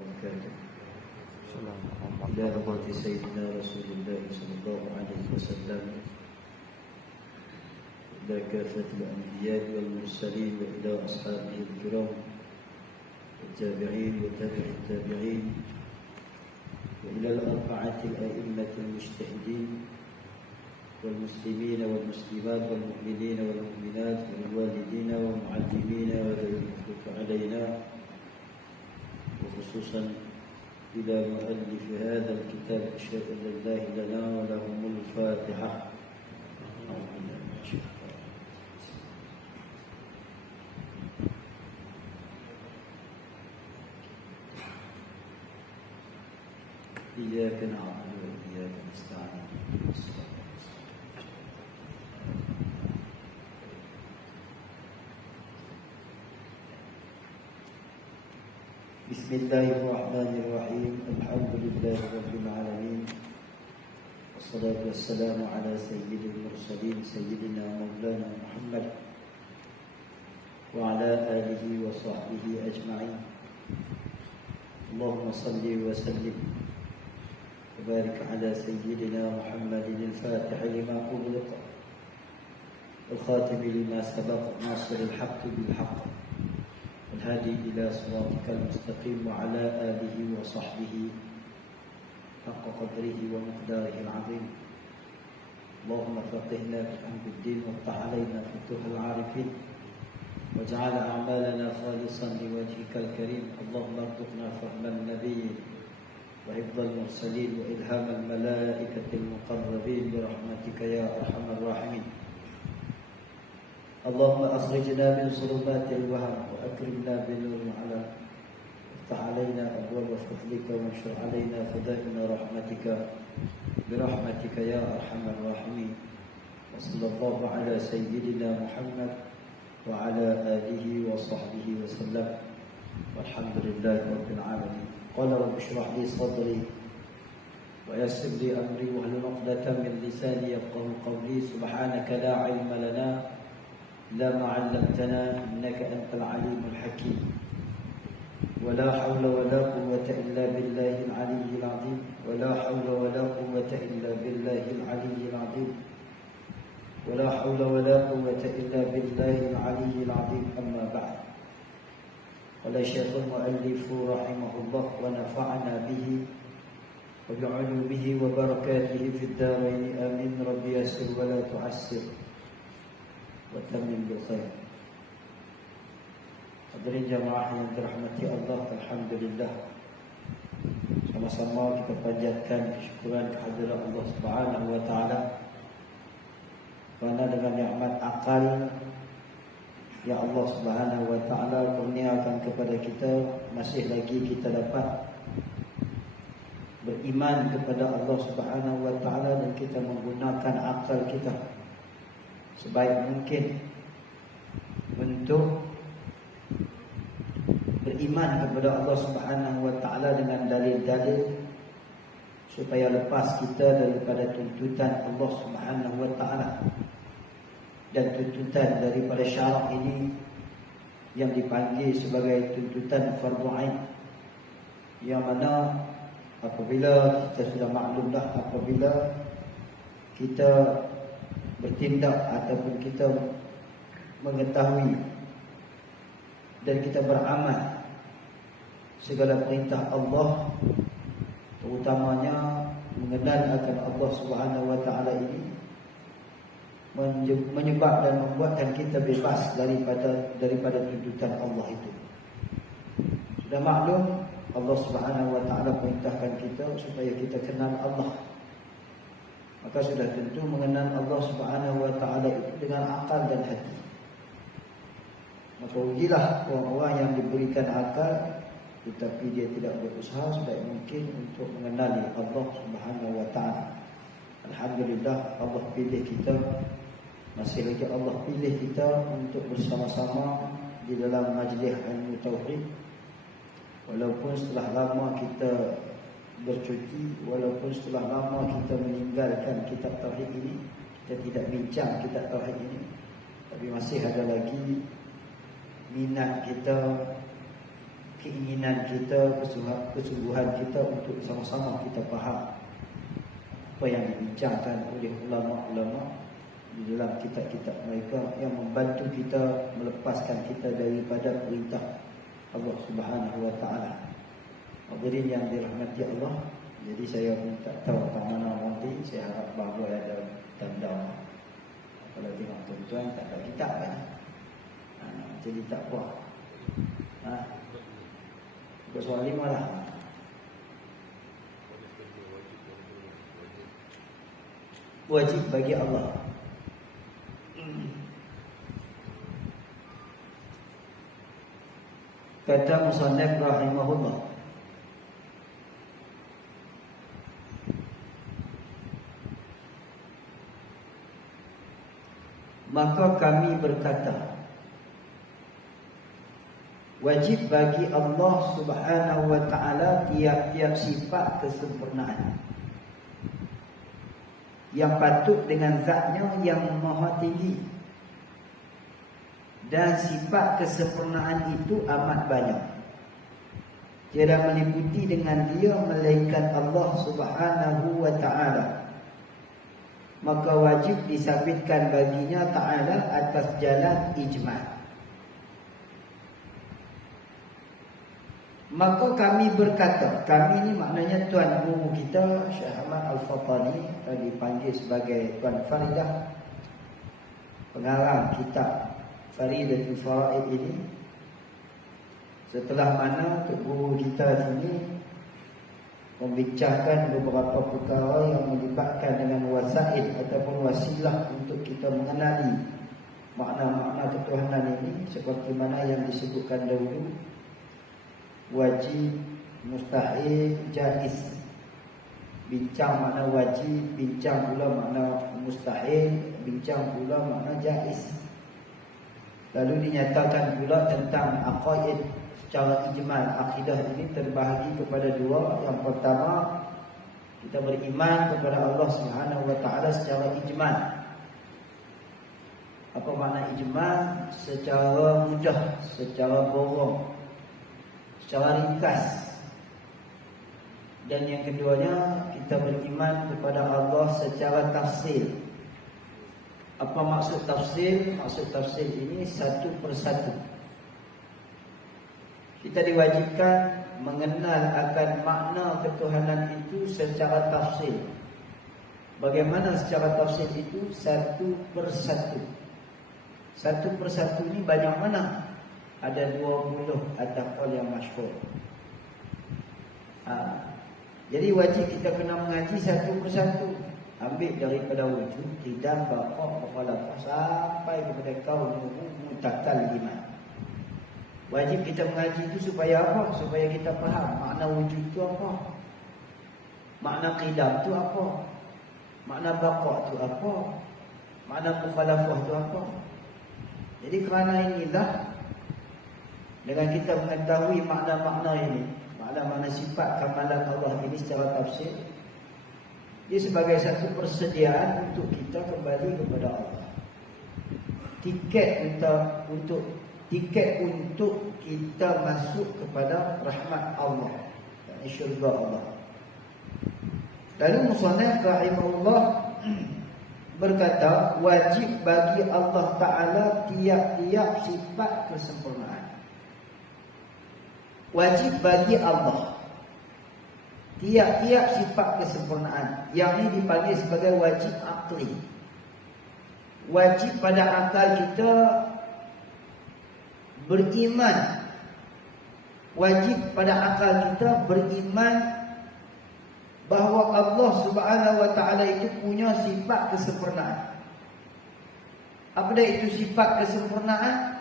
وبركاته. إلى حضرة سيدنا رسول الله صلى الله عليه وسلم، إلى كافة الأنبياء والمرسلين، وإلى أصحابه الكرام والتابعين وتابع التابعين، وإلى الأربعة الأئمة المجتهدين والمسلمين والمسلمات والمؤمنين والمؤمنات والوالدين والمعلمين والمشرف علينا، وخصوصا إلى مؤلف هذا الكتاب أشهد أن لا إله لنا ولهم الفاتحة. إياك نعبد وإياك نستعين. بسم الله الرحمن الرحيم. الحمد لله رب العالمين، والصلاة والسلام على سيد المرسلين سيدنا مولانا محمد وعلى آله وصحبه أجمعين. اللهم صل وسلم وبارك على سيدنا محمد الفاتح لما أغلق والخاتم لما سبق ناصر الحق بالحق والهادي إلى صراطك المستقيم وعلى آله وصحبه حق قدره ومقداره العظيم. اللهم فقهنا في أمر الدين وافتح علينا فتوح العارفين واجعل أعمالنا خالصا لوجهك الكريم. اللهم ارزقنا فهم النبي وحفظ المرسلين وإلهام الملائكة المقربين برحمتك يا أرحم الراحمين. اللهم أخرجنا من ظلمات الوهم وأكرمنا بنور العلم، افتح علينا أبواب فضلك وانشر علينا خزائن رحمتك برحمتك يا أرحم الراحمين. وصلى الله على سيدنا محمد وعلى آله وصحبه وسلم، والحمد لله رب العالمين. قال رب اشرح لي صدري ويسر لي أمري واحلل عقدة من لساني يفقهوا قولي. سبحانك لا علم لنا إلا ما علمتنا إنك أنت العليم الحكيم. ولا حول ولا قوة إلا بالله العلي العظيم. ولا حول ولا قوة إلا بالله العلي العظيم. ولا حول ولا قوة إلا بالله العلي العظيم. أما بعد، قال الشيخ المؤلف رحمه الله ونفعنا به وبعلومه وبركاته في الدارين آمين. رب يسر ولا تعسر وتمم بالخير. Hadirin jamaah yang dirahmati Allah, alhamdulillah, sama-sama kita panjatkan kesyukuran kehadirat Allah Subhanahu wa taala kerana dengan nikmat akal yang Allah Subhanahu wa taala kurniakan kepada kita, masih lagi kita dapat beriman kepada Allah Subhanahu wa taala dan kita menggunakan akal kita sebaik mungkin untuk beriman kepada Allah Subhanahu wa taala dengan dalil-dalil supaya lepas kita daripada tuntutan Allah Subhanahu wa taala dan tuntutan daripada syarak ini yang dipanggil sebagai tuntutan fardu ain, yang mana apabila kita sudah maklum dah, apabila kita bertindak ataupun kita mengetahui dan kita beramal segala perintah Allah, terutamanya mengenal akan Allah Subhanahu wa taala ini, menyebab dan membuatkan kita bebas daripada tuntutan Allah itu. Sudah maklum Allah Subhanahu wa taala perintahkan kita supaya kita kenal Allah, maka sudah tentu mengenal Allah Subhanahu wa taala itu dengan akal dan hati. Maka rugilah orang-orang yang diberikan akal tetapi dia tidak berusaha sebaik mungkin untuk mengenali Allah Subhanahu wa taala. Alhamdulillah, Allah pilih kita, masih lagi Allah pilih kita untuk bersama-sama di dalam majlis ilmu tauhid. Walaupun setelah lama kita bercuti, walaupun setelah lama kita meninggalkan kitab tauhid ini, kita tidak bincang kitab tauhid ini, tapi masih ada lagi minat kita keinginan kita, kesungguhan kita untuk sama-sama kita faham apa yang dibincangkan oleh ulama-ulama di dalam kitab-kitab mereka yang membantu kita melepaskan kita daripada perintah Allah Subhanahu wa taala. Hadirin yang dirahmati Allah, jadi saya pun tak tahu kat mana nanti, saya harap bahawa ada tanda. Kalau tengok tuan-tuan tak ada kitab kan. Jadi tak apa. Soal 5 lah. Wajib bagi Allah. Kata musannif rahimahullah, maka kami berkata, wajib bagi Allah Subhanahu wa ta'ala tiap-tiap sifat kesempurnaan yang patut dengan zatnya yang maha tinggi, dan sifat kesempurnaan itu amat banyak, tiada meliputi dengan dia melainkan Allah Subhanahu wa ta'ala. Maka wajib disabitkan baginya ta'ala atas jalan ijma'. Maka kami berkata, kami ni maknanya tuan guru kita Syekh Ahmad Al-Fatani, dipanggil sebagai Tuan Faridah, pengarang kitab Faridatul Faraid ini. Setelah mana Tok Guru kita sini membincangkan beberapa perkara yang melibatkan dengan wasail ataupun wasilah untuk kita mengenali makna-makna ketuhanan ini, seperti mana yang disebutkan dahulu: wajib, mustahil, jaiz. Bincang makna wajib, bincang pula makna mustahil, bincang pula makna jaiz. Lalu dinyatakan pula tentang aqaid secara ijmal. Akidah ini terbahagi kepada dua. Yang pertama, kita beriman kepada Allah Subhanahu wa ta'ala secara ijmal. Apa makna ijmal? Secara mudah, secara borong, secara ringkas. Dan yang keduanya, kita beriman kepada Allah secara tafsir. Apa maksud tafsir? Maksud tafsir ini satu persatu. Kita diwajibkan mengenal akan makna ketuhanan itu secara tafsir. Bagaimana secara tafsir itu? Satu persatu. Satu persatu ini banyak mana? Ada 20 ataqal yang masyhur. Jadi wajib kita kena mengaji satu persatu. Ambil daripada wujud, tidak, bapak, kepala, sampai kepada kau mutakal iman. Wajib kita mengaji itu supaya apa? Supaya kita faham makna wujud itu apa, makna qidam itu apa, makna baqa itu apa, makna mukhalafah itu apa. Jadi kerana inilah, dengan kita mengetahui makna-makna ini, makna-makna sifat kamalan Allah ini secara tafsir, dia sebagai satu persediaan untuk kita kembali kepada Allah. Tiket untuk kita masuk kepada rahmat Allah, syurga Allah. Lalu musannif rahimahullah berkata, wajib bagi Allah Ta'ala tiap-tiap sifat kesempurnaan. Wajib bagi Allah tiap-tiap sifat kesempurnaan. Yang ini dipanggil sebagai wajib akli. Wajib pada akal kita beriman. Wajib pada akal kita beriman bahawa Allah Subhanahu wa ta'ala itu punya sifat kesempurnaan. Apa dia itu sifat kesempurnaan?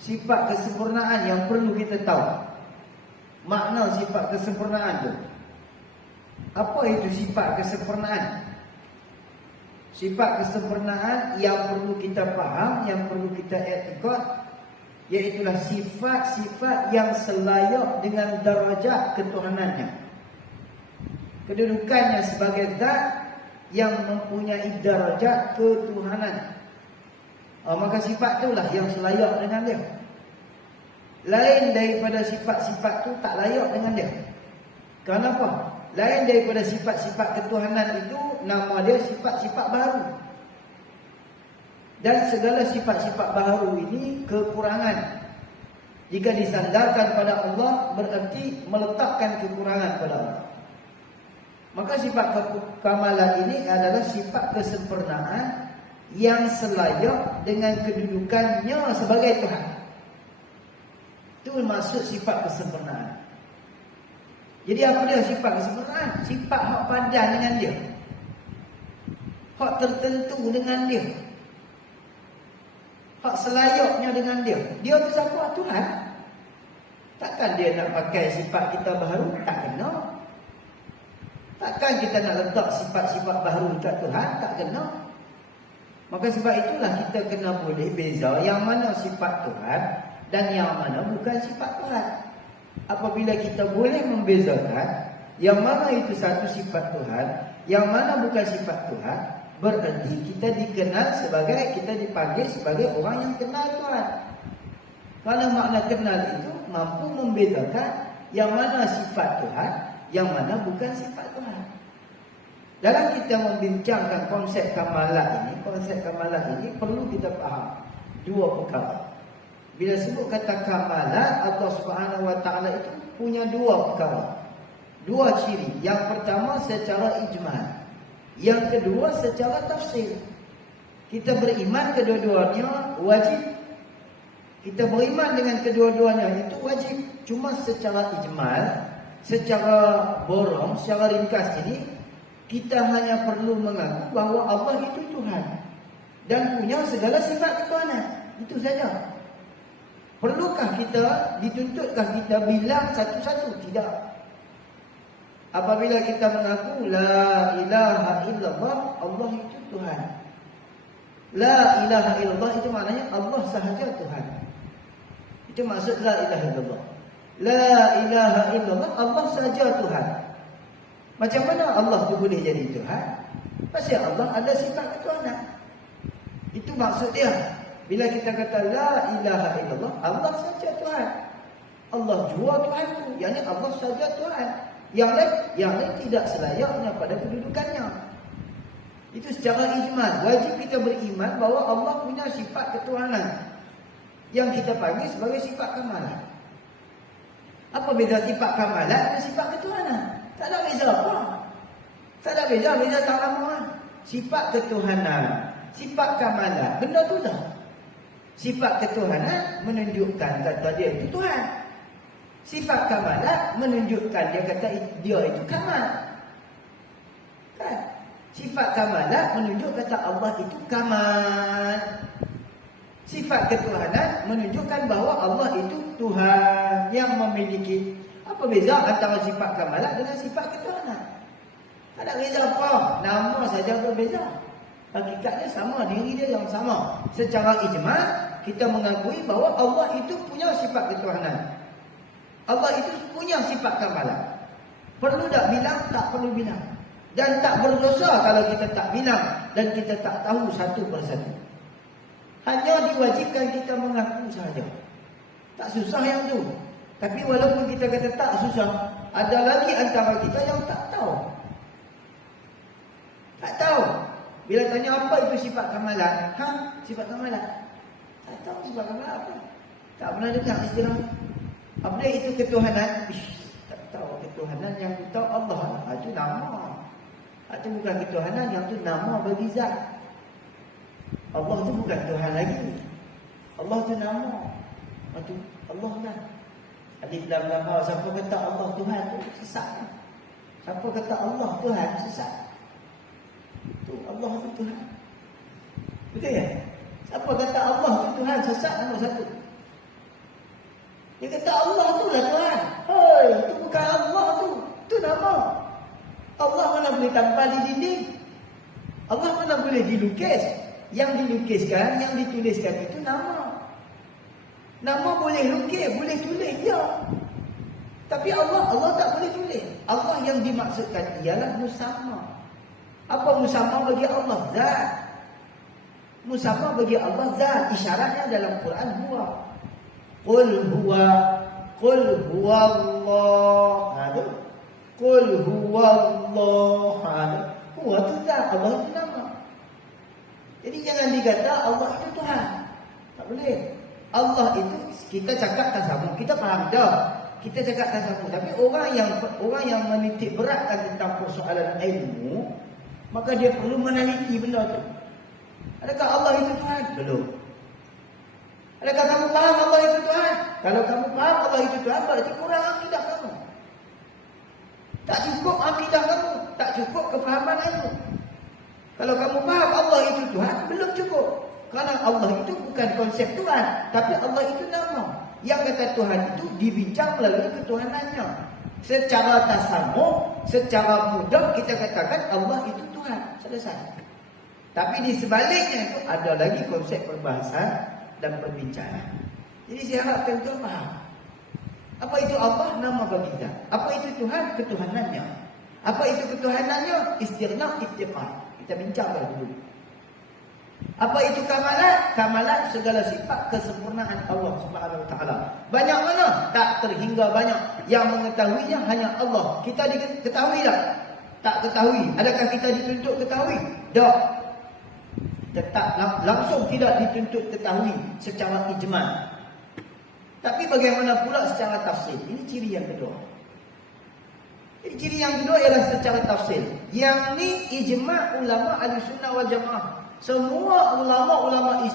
Sifat kesempurnaan yang perlu kita tahu makna sifat kesempurnaan itu. Apa itu sifat kesempurnaan? Sifat kesempurnaan yang perlu kita faham, yang perlu kita i'tiqad, iaitulah sifat-sifat yang selayak dengan darajat ketuhanannya. Kedudukannya sebagai zat yang mempunyai darajat ketuhanan. Maka sifat itulah yang selayak dengan dia. lain daripada sifat-sifat tu tak layak dengan dia. Kenapa? Lain daripada sifat-sifat ketuhanan itu, nama dia sifat-sifat baru. Dan segala sifat-sifat baru ini kekurangan. Jika disandarkan pada Allah, berarti meletakkan kekurangan pada Allah. Maka sifat kekamalan ini adalah sifat kesempurnaan yang selayak dengan kedudukannya sebagai Tuhan. Itu maksud sifat kesempurnaan. Jadi apa dia sifat kesempurnaan? Sifat hak padan dengan dia, hak tertentu dengan dia, hak selayaknya dengan dia. Dia tu siapa? Tuhan. Takkan dia nak pakai sifat kita baru? Tak kena. Takkan kita nak letak sifat-sifat baru dekat Tuhan? Tak kena. Maka sebab itulah kita kena boleh beza yang mana sifat Tuhan dan yang mana bukan sifat Tuhan. Apabila kita boleh membezakan yang mana itu satu sifat Tuhan, yang mana bukan sifat Tuhan, berarti kita dikenal sebagai, kita dipanggil sebagai orang yang kenal Tuhan. Kerana makna kenal itu mampu membezakan yang mana sifat Tuhan, yang mana bukan sifat Tuhan. Dalam kita membincangkan konsep kamalah ini perlu kita faham dua perkara. Bila sebut kata kamalah, Allah Subhanahu Wa Taala itu punya dua perkara, dua ciri. Yang pertama secara ijmal, yang kedua secara tafsir. Kita beriman kedua-duanya wajib. Kita beriman dengan kedua-duanya itu wajib. Cuma secara ijmal, secara borong, secara ringkas ini, kita hanya perlu mengaku bahawa Allah itu Tuhan dan punya segala sifat ketuhanan. Itu saja. Perlukah kita, dituntutkah kita bilang satu-satu? Tidak. Apabila kita mengaku la ilaha illallah, Allah itu Tuhan. La ilaha illallah itu maknanya Allah sahaja Tuhan. Itu maksud la ilaha illallah. La ilaha illallah, Allah sahaja Tuhan. Macam mana Allah tu boleh jadi Tuhan? Pasal Allah ada sifat ketuhanan. Itu maksud dia. Bila kita kata la ilaha illallah, Allah saja Tuhan. Allah jua Tuhan, yakni Allah saja Tuhan. Yang lain tidak selayaknya pada kedudukannya. Itu secara ijmal. Wajib kita beriman bahawa Allah punya sifat ketuhanan yang kita panggil sebagai sifat kamalah. Apa beza sifat kamalah dengan sifat ketuhanan? Tak ada beza apa. Tak ada beza tak lama. Sifat ketuhanan, sifat kamalah, benda tu dah. Sifat ketuhanan menunjukkan kata dia itu Tuhan. Sifat kamalah menunjukkan dia kata dia itu kamal. Kan? Sifat kamalah menunjuk kata Allah itu kamal. Sifat ketuhanan menunjukkan bahawa Allah itu Tuhan yang memiliki. Apa beza antara sifat kamalah dengan sifat ketuhanan? Tak ada beza apa. Nama saja berbeza. Hakikatnya sama, diri dia yang sama. Secara ijmal, kita mengakui bahawa Allah itu punya sifat ketuhanan. Allah itu punya sifat kamalah. Perlu tak bilang? Tak perlu bilang. Dan tak berdosa kalau kita tak bilang dan kita tak tahu satu persatu. Hanya diwajibkan kita mengaku sahaja. Tak susah yang tu. Tapi walaupun kita kata tak susah, ada lagi antara kita yang tak tahu. Tak tahu. Bila tanya apa itu sifat kamalan? Sifat kamalan? Tak tahu sifat kamalan apa. Tak pernah dengar istilah. Apa dia itu ketuhanan? Tak tahu ketuhanan, yang tahu Allah. Itu nama. Itu bukan ketuhanan, yang tu nama bagi zat. Allah tu bukan Tuhan lagi. Allah tu nama. Itu Allah lah. Alif lam lam ha. Siapa kata Allah Tuhan tu sesat. Siapa kata Allah Tuhan sesat. Tu Allah tu Tuhan. Betul ya? Siapa kata Allah tu Tuhan sesat, nombor satu. Dia kata Allah tu lah Tuhan. Hei, itu bukan Allah tu. Tu nama. Allah mana boleh tampal di dinding. Allah mana boleh dilukis. Yang dilukiskan, yang dituliskan itu nama. Nama boleh lukis, boleh tulis, ya. Tapi Allah tak boleh tulis. Allah yang dimaksudkan ialah musamma. Apa musamma bagi Allah? Zat. Musamma bagi Allah zat. Isyaratnya dalam Quran huwa. Qul huwallah. Ada. Qul huwallah. Ada. Huwa itu zat, Allah itu nama. Jadi jangan dikata Allah itu Tuhan. Tak boleh. Allah itu kita cakap tak sama, kita faham dah. Kita cakap tak sama, tapi orang yang menitik beratkan tentang persoalan ilmu, maka dia perlu meneliti benda tu. Adakah Allah itu Tuhan? Belum. Adakah kamu faham Allah itu Tuhan? Kalau kamu faham Allah itu Tuhan, berarti kurang akidah kamu. Tak cukup akidah kamu, tak cukup kefahaman ilmu. Kalau kamu faham Allah itu Tuhan, belum cukup. Kerana Allah itu bukan konsep Tuhan, tapi Allah itu nama. Yang kata Tuhan itu dibincang melalui ketuhanannya. Secara tasamuh, secara mudah kita katakan Allah itu Tuhan. Selesai. Tapi di sebaliknya itu ada lagi konsep perbahasan dan perbincangan. Jadi saya harapkan tuan faham. Apa itu Allah? Nama bagi zat. Apa itu Tuhan? Ketuhanannya. Apa itu ketuhanannya? Istirna, iftiqar. Kita bincangkan dulu. Apa itu kamalat? Kamalat segala sifat kesempurnaan Allah Subhanahu Wa Taala. Banyak mana? Tak terhingga banyak. Yang mengetahuinya hanya Allah. Kita diketahui tak? Tak ketahui. Adakah kita dituntut ketahui? Tak. Tetap langsung tidak dituntut ketahui secara ijma'. Tapi bagaimana pula secara tafsir? Ini ciri yang kedua. Jadi ciri yang kedua ialah secara tafsir. Yang ni ijma' ulama Ahlussunnah wal Jamaah. Semua ulama-ulama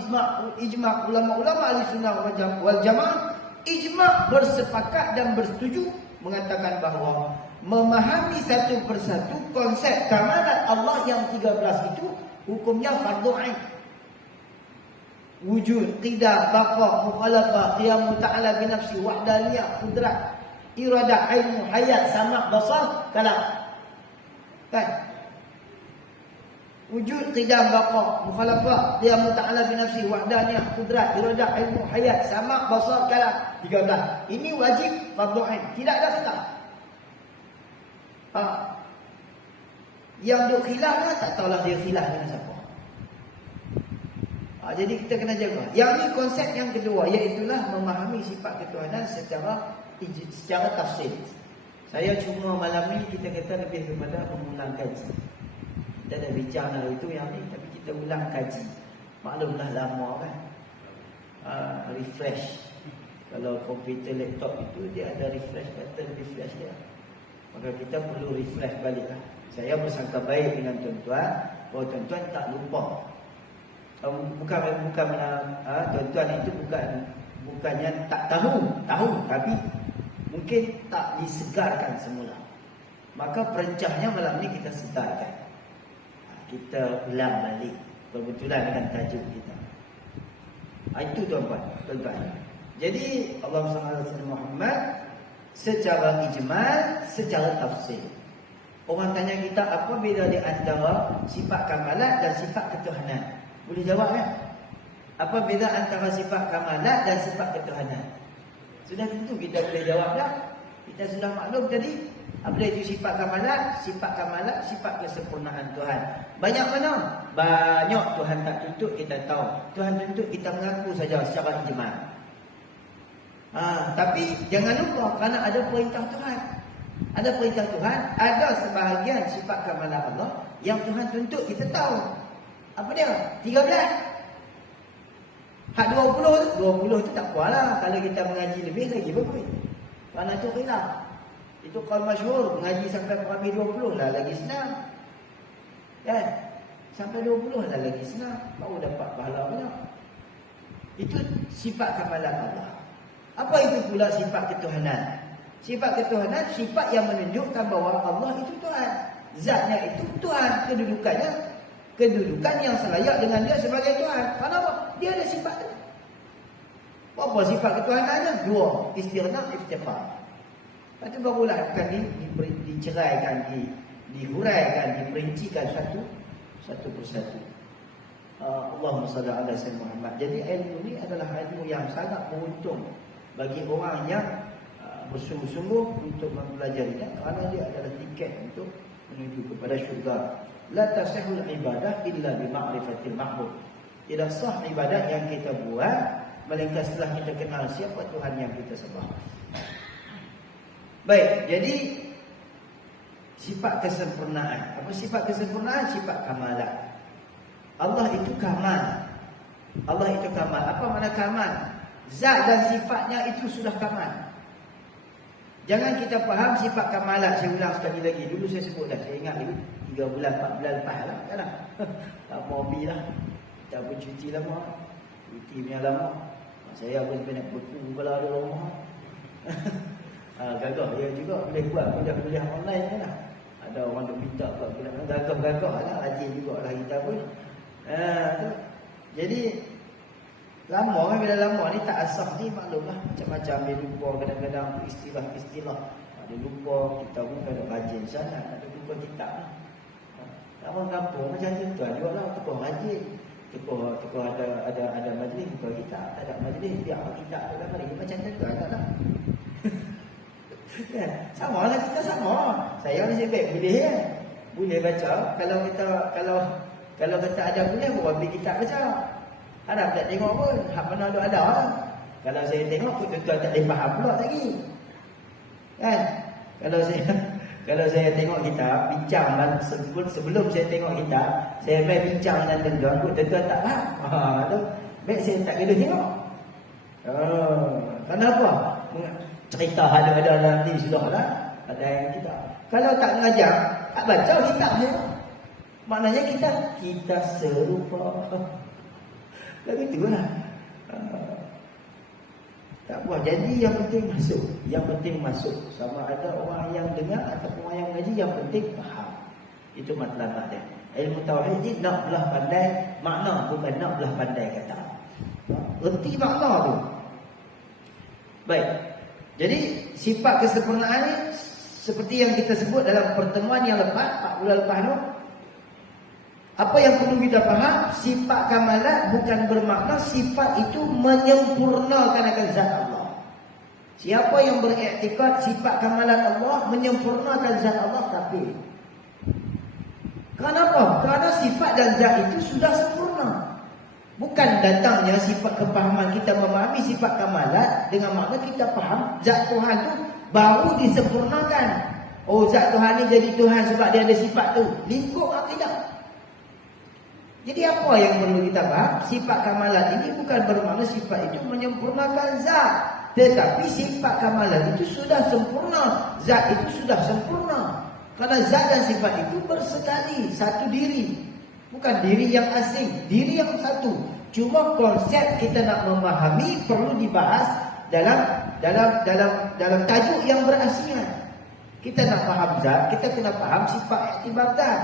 ijma' ulama-ulama Ahlussunnah wal Jamaah ijma' bersepakat dan bersetuju mengatakan bahawa memahami satu persatu konsep kamalat Allah yang 13 itu hukumnya fardu ain. Wujud, qidam, baqa, mukhalafah, qiyam ta'ala bi nafsi, wahdaniyah, qudrat, iradah, ilmu, hayat, sama', basar, kalam. Kan? Wujud, qidam, baqa, mukhalafah, qiyam ta'ala bi nafsi, wahdaniyah, qudrat, iradah, ilmu, hayat, sama', basar, kalam. 13. Ini wajib fardu ain. Tidak ada khilaf. Yang duk khilaf kan tak tahulah dia khilaf dengan siapa. Jadi kita kena jaga. Yang ni konsep yang kedua, iaitulah memahami sifat ketuhanan secara tafsir. Saya cuma malam ni kita kata lebih kepada mengulang kaji. Kita dah bincang hari itu yang ni, tapi kita ulang kaji. Maklumlah lama kan. Refresh. Kalau komputer laptop itu dia ada refresh button, refresh dia. Maka kita perlu refresh balik lah. Saya bersangka baik dengan tuan-tuan, bahawa tuan-tuan tak lupa. Bukan tuan-tuan itu bukannya tak tahu, tapi mungkin tak disegarkan semula. Maka perencahnya malam ni kita segarkan. Kita ulang balik berbetulan dengan tajuk kita. Itu tuan-tuan. Jadi Allah SWT Muhammad secara ijmal, secara tafsir. Orang tanya kita apa beza di antara sifat kamalat dan sifat ketuhanan? Boleh jawab kan? Apa beza antara sifat kamalat dan sifat ketuhanan? Sudah tentu kita boleh jawab dah. Kita sudah maklum tadi apa itu sifat kamalat, sifat kesempurnaan Tuhan. Banyak mana? Banyak Tuhan tak tuntut kita tahu. Tuhan tuntut kita mengaku saja secara ijmal. Tapi jangan lupa kerana ada perintah Tuhan. Ada perintah Tuhan, ada sebahagian sifat kamalat Allah yang Tuhan tuntut kita tahu. Apa dia? 13. Hak 20 tu tak apalah. Kalau kita mengaji lebih lagi bagus. Kerana itu khilaf. Itu qaul masyhur, mengaji sampai lebih 20 lah lagi senang. Kan? Sampai 20 lah lagi senang, baru dapat pahala banyak. Itu sifat kamalat Allah. Apa itu pula sifat ketuhanan? Sifat ketuhanan, sifat yang menunjukkan bahawa Allah itu Tuhan. Zatnya itu Tuhan. Kedudukan yang selayak dengan dia sebagai Tuhan. Kenapa? Dia ada sifat itu. Apa sifat ketuhanannya? 2. Istirna, iftiqar. Lepas tu barulah akan diceraikan, dihuraikan, diperincikan satu persatu. Allahumma salli ala sayyidina Muhammad. Jadi ilmu ni adalah ilmu yang sangat beruntung bagi orang yang bersungguh-sungguh untuk mempelajarinya, kerana dia adalah tiket untuk menuju kepada syurga. La tasihul ibadah illa bi ma'rifatil ma'bud. Tidak sah ibadat yang kita buat melainkan setelah kita kenal siapa Tuhan yang kita sembah. Baik, jadi sifat kesempurnaan. Apa sifat kesempurnaan? Sifat kamalan. Allah itu kamal. Allah itu kamal. Apa makna kamal? Zat dan sifatnya itu sudah kamal. Jangan kita faham sifat kamalan. Saya ulang sekali lagi. Dulu saya sebut dah. Saya ingat dulu 3 bulan, 4 bulan lepas lah. Kan? Tak hobi lah. Kita pun cuti lama. Cuti punya lama. Saya pun nak beku kepala ada rumah. Gagah dia juga boleh buat kuliah-kuliah online kan lah. Ada orang tu minta buat kuliah. Gagah-gagah lah. Rajin juga lah kita pun. Tu. Jadi lama kan, bila lama ni tak asah ni maklumlah macam-macam dia lupa kadang-kadang istilah-istilah. Dia lupa, kita pun kena rajin sangat. Ada lupa kitab lah. Orang kampung macam tu juga lah, tukar rajin. Tukar ada majlis, tukar kitab. Tak ada majlis, biar kitab dalam majlis. Macam tu ada lah. Kan? Sama lah kita sama. Saya ni cakap boleh kan? Boleh baca. Kalau kata ada boleh, buat ambil kitab baca. Harap tak tengok pun. Hak mana ada lah. Kalau saya tengok pun tuan-tuan tak boleh faham pula lagi. Kan? Kalau saya tengok kitab, bincang dan sebelum saya tengok kitab, saya baik bincang dengan tuan-tuan pun tuan-tuan tak faham. Tu. Baik saya tak kena tengok. Kenapa? Cerita ada dalam ni sudah lah. Ada yang kita. Kalau tak mengajar, tak baca kitab saya. Maknanya kita serupa. Lagu itulah. Tak apa. Jadi yang penting masuk. Yang penting masuk. Sama ada orang yang dengar ataupun orang yang mengaji, yang penting faham. Itu matlamat dia. Ilmu tauhid ni nak belah pandai makna, bukan nak belah pandai kata. Erti makna tu. Baik. Jadi sifat kesempurnaan ni seperti yang kita sebut dalam pertemuan yang lepas, 4 bulan lepas tu. Apa yang perlu kita faham, sifat kamalat bukan bermakna sifat itu menyempurnakan akan zat Allah. Siapa yang beriktikad sifat kamalat Allah menyempurnakan zat Allah, kafir. Kenapa? Kerana sifat dan zat itu sudah sempurna. Bukan datangnya sifat kepahaman kita memahami sifat kamalat dengan makna kita faham zat Tuhan tu baru disempurnakan. Oh, zat Tuhan ni jadi Tuhan sebab dia ada sifat tu. Lingkup atau tidak? Jadi apa yang perlu kita faham? Sifat kamalat ini bukan bermakna sifat itu menyempurnakan zat. Tetapi sifat kamalat itu sudah sempurna. Zat itu sudah sempurna. Karena zat dan sifat itu bersekali, satu diri. Bukan diri yang asing, diri yang satu. Cuma konsep kita nak memahami perlu dibahas dalam tajuk yang berasingan. Kita nak faham zat, kita kena faham sifat iktibar zat.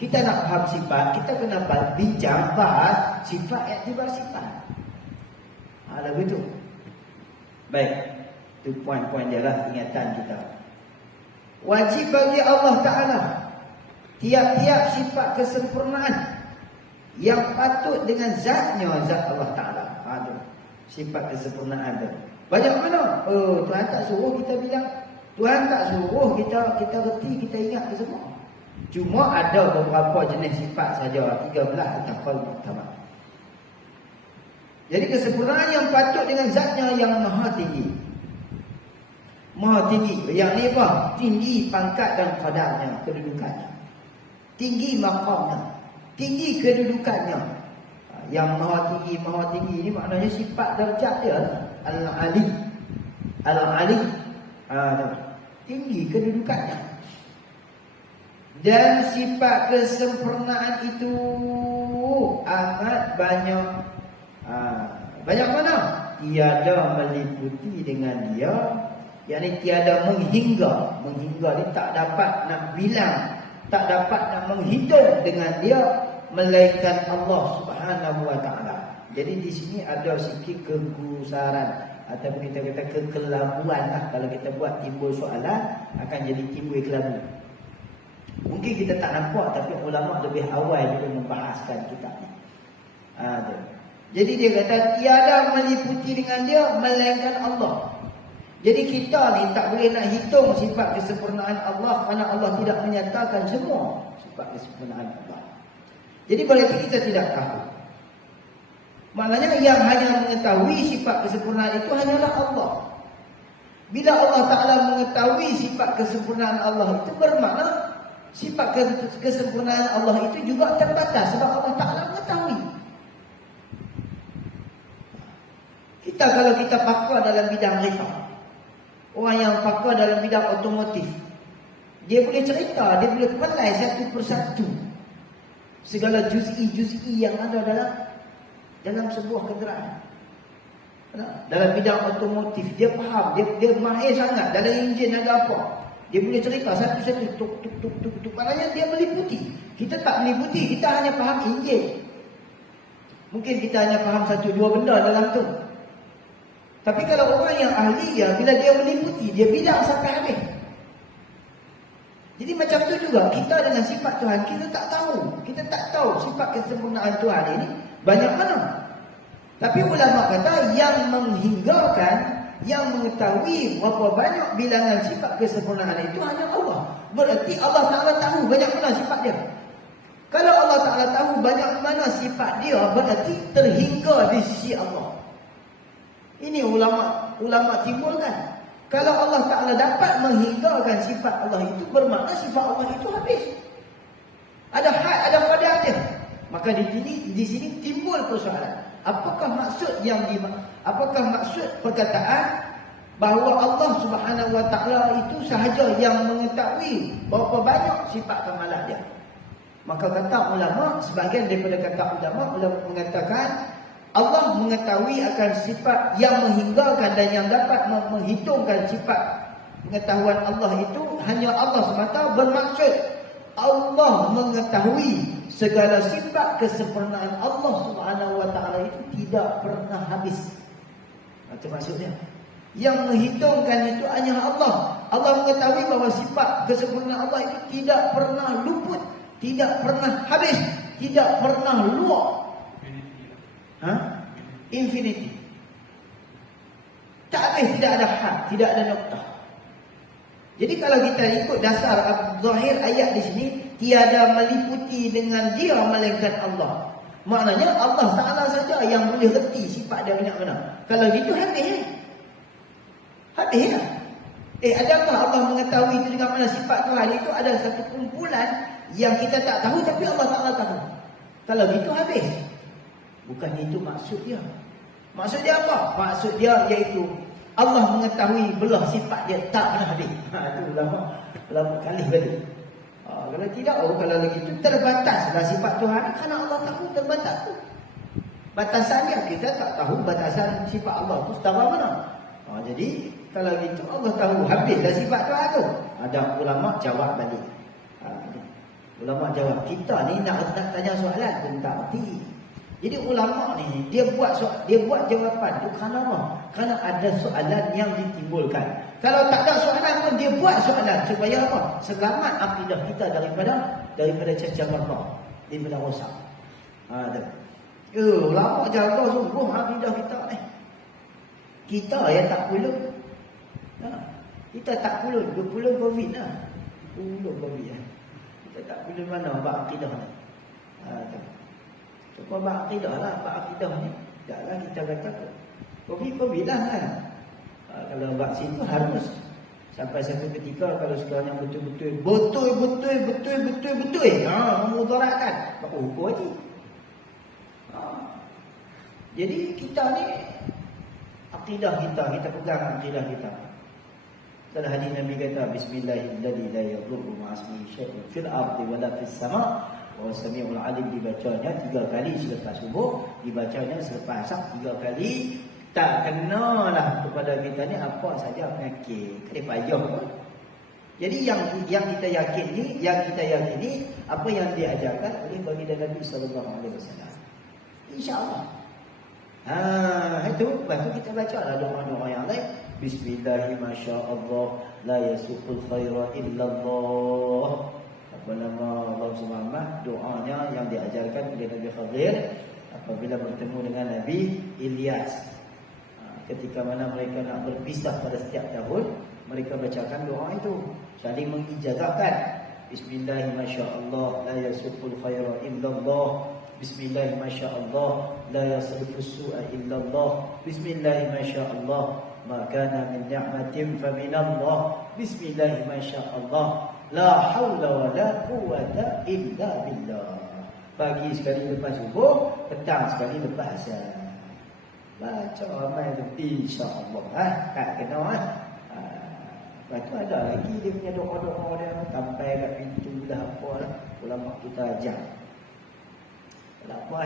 Kita nak faham sifat, kita kena bincang, bahas sifat iktibar sifat. Lagu itu. Baik, itu poin-poin dia lah, ingatan kita. Wajib bagi Allah Ta'ala tiap-tiap sifat kesempurnaan yang patut dengan zatnya, zat Allah Ta'ala. Itu sifat kesempurnaan tu. Banyak mana? Tuhan tak suruh kita bilang. Tuhan tak suruh kita reti, kita ingat ke semua. Cuma ada beberapa jenis sifat saja, 13 kita call pertama. Jadi kesempurnaan yang patut dengan zatnya yang maha tinggi. Maha tinggi, yang ni apa? Tinggi pangkat dan qadarnya, kedudukannya. Tinggi maqamnya, tinggi kedudukannya. Yang maha tinggi ni maknanya sifat darjat dia Al-Ali. Al-Ali. Tinggi kedudukannya. Dan sifat kesempurnaan itu amat banyak. Banyak mana? Tiada meliputi dengan dia. Yang ni tiada menghingga. Menghingga ni tak dapat nak bilang, tak dapat nak menghitung dengan dia, melainkan Allah Subhanahu wa ta'ala. Jadi di sini ada sikit kegusaran ataupun kita kata kekelabuan lah. Kalau kita buat timbul soalan, akan jadi timbul kelabu. Mungkin kita tak nampak, tapi ulama lebih awal juga membahaskan kitab ni. Jadi dia kata tiada meliputi dengan dia melainkan Allah. Jadi kita ni tak boleh nak hitung sifat kesempurnaan Allah, kerana Allah tidak menyatakan semua sifat kesempurnaan Allah. Jadi berarti kita tidak tahu. Maknanya yang hanya mengetahui sifat kesempurnaan itu hanyalah Allah. Bila Allah Ta'ala mengetahui sifat kesempurnaan Allah itu, bermakna sifat kesempurnaan Allah itu juga terbatas sebab Allah Ta'ala mengetahui. Kita kalau kita pakar dalam bidang reka, orang yang pakar dalam bidang otomotif, dia boleh cerita, dia boleh pandai satu persatu segala juz'i yang ada dalam sebuah kenderaan. Dalam bidang otomotif dia faham, dia mahir sangat. Dalam enjin ada apa, dia boleh cerita satu-satu, tuk tuk tuk tuk tuk. Maknanya dia meliputi. Kita tak meliputi, kita hanya faham enjin. Mungkin kita hanya faham satu dua benda dalam tu. Tapi kalau orang yang ahli ya, bila dia meliputi, dia bilang sampai habis. Jadi macam tu juga kita dengan sifat Tuhan, kita tak tahu. Kita tak tahu sifat kesempurnaan Tuhan ini banyak mana. Tapi ulama kata yang menghinggakan, yang mengetahui berapa banyak bilangan sifat kesempurnaan itu hanya Allah. Berarti Allah Ta'ala tahu banyak mana sifat dia. Kalau Allah Ta'ala tahu banyak mana sifat dia, berarti terhingga di sisi Allah. Ini ulama timbulkan. Kalau Allah Ta'ala dapat menghinggakan sifat Allah itu, bermakna sifat Allah itu habis. Ada had, ada qadar dia. Maka di sini timbul persoalan. Apakah maksud perkataan bahawa Allah Subhanahu Wa Taala itu sahaja yang mengetahui berapa banyak sifat kemalan dia? Maka kata ulama, sebahagian daripada kata ulama mengatakan Allah mengetahui akan sifat yang menghinggakan dan yang dapat menghitungkan sifat pengetahuan Allah itu hanya Allah semata. Bermaksud Allah mengetahui segala sifat kesempurnaan Allah Subhanahu Wa Taala itu tidak pernah habis. Itu maksudnya. Yang menghitungkan itu hanya Allah. Allah mengetahui bahawa sifat kesempurnaan Allah itu tidak pernah luput, tidak pernah habis, tidak pernah luar. Infinity. Tak habis, tidak ada had, tidak ada noktah. Jadi kalau kita ikut dasar zahir ayat di sini, tiada meliputi dengan dia melainkan Allah. Maknanya Allah Ta'ala saja yang boleh reti sifat dia banyak mana. Kalau gitu habis. Habis lah. Adakah Allah mengetahui itu dengan mana sifat Tuhan itu? Ada satu kumpulan yang kita tak tahu tapi Allah Ta'ala tahu. Kalau gitu habis. Bukan itu maksud dia. Maksud dia apa? Maksud dia iaitu Allah mengetahui belah sifat dia tak pernah habis. Itu ulama kali balik. Kalau tidak, kalau lagi itu terbataslah sifat Tuhan. Kerana Allah tahu terbatas tu. Batasannya kita tak tahu batasan sifat Allah tu setara mana. Jadi kalau gitu Allah tahu habislah sifat Tuhan tu. Ada ulama jawab balik. Ulama jawab, kita ni nak tanya soalan pun tak erti. Jadi ulama ni dia buat jawapan tu kerana apa? Kerana ada soalan yang ditimbulkan. Kalau tak ada soalan pun dia buat soalan supaya apa? Selamat akidah kita daripada cacah bapak, daripada rosak. Ulama jaga sungguh akidah kita ni. Kita yang tak perlu. Kita tak perlu Covid lah. Covid lah. Kita tak perlu mana bab akidah ni. Bab akidah lah, bab akidah ni. Taklah kita kata Covid lah kan. Kalau vaksin tu harus sampai satu ketika kalau sekarang betul-betul memudaratkan, maka hukum lagi. Jadi kita ni akidah kita pegang akidah kita. Dalam hadis Nabi kata bismillahirrahmanirrahim la yadurru ma'asmihi syai'un fil ardi wala fis sama' wa samiul alim. Dibacanya 3 kali selepas subuh, dibacanya selepas asar 3 kali. Tak kenalah kepada kita ni apa saja penyakit. Kena payah pun. Jadi yang kita yakini, apa yang diajarkan oleh baginda Nabi sallallahu alaihi wasallam. Insya-Allah. Itu lepas tu kita bacalah doa-doa yang lain. Bismillahirrahmanirrahim. La yasuqul khaira illallah. Apa nama Allah Subhanahu, doanya yang diajarkan oleh Nabi Khadir apabila bertemu dengan Nabi Ilyas. Ketika mana mereka nak berpisah pada setiap tahun, mereka bacakan doa itu, saling mengijazahkan. Bismillahirrahmanirrahim. La yasuqul khaira illallah. Bismillah masyaallah, la yasrifu su'a illa Allah. Bismillah masyaallah, ma kana min ni'matin fa min Allah. Bismillah masyaallah, la haula wa la quwwata illa billah. Pagi sekali lepas subuh, petang sekali lepas asar. Baca amal tu insya-Allah. Tak kena lepas tu ada lagi dia punya doa-doa dia sampai kat pintu dah apalah ulama kita ajar. Tak apa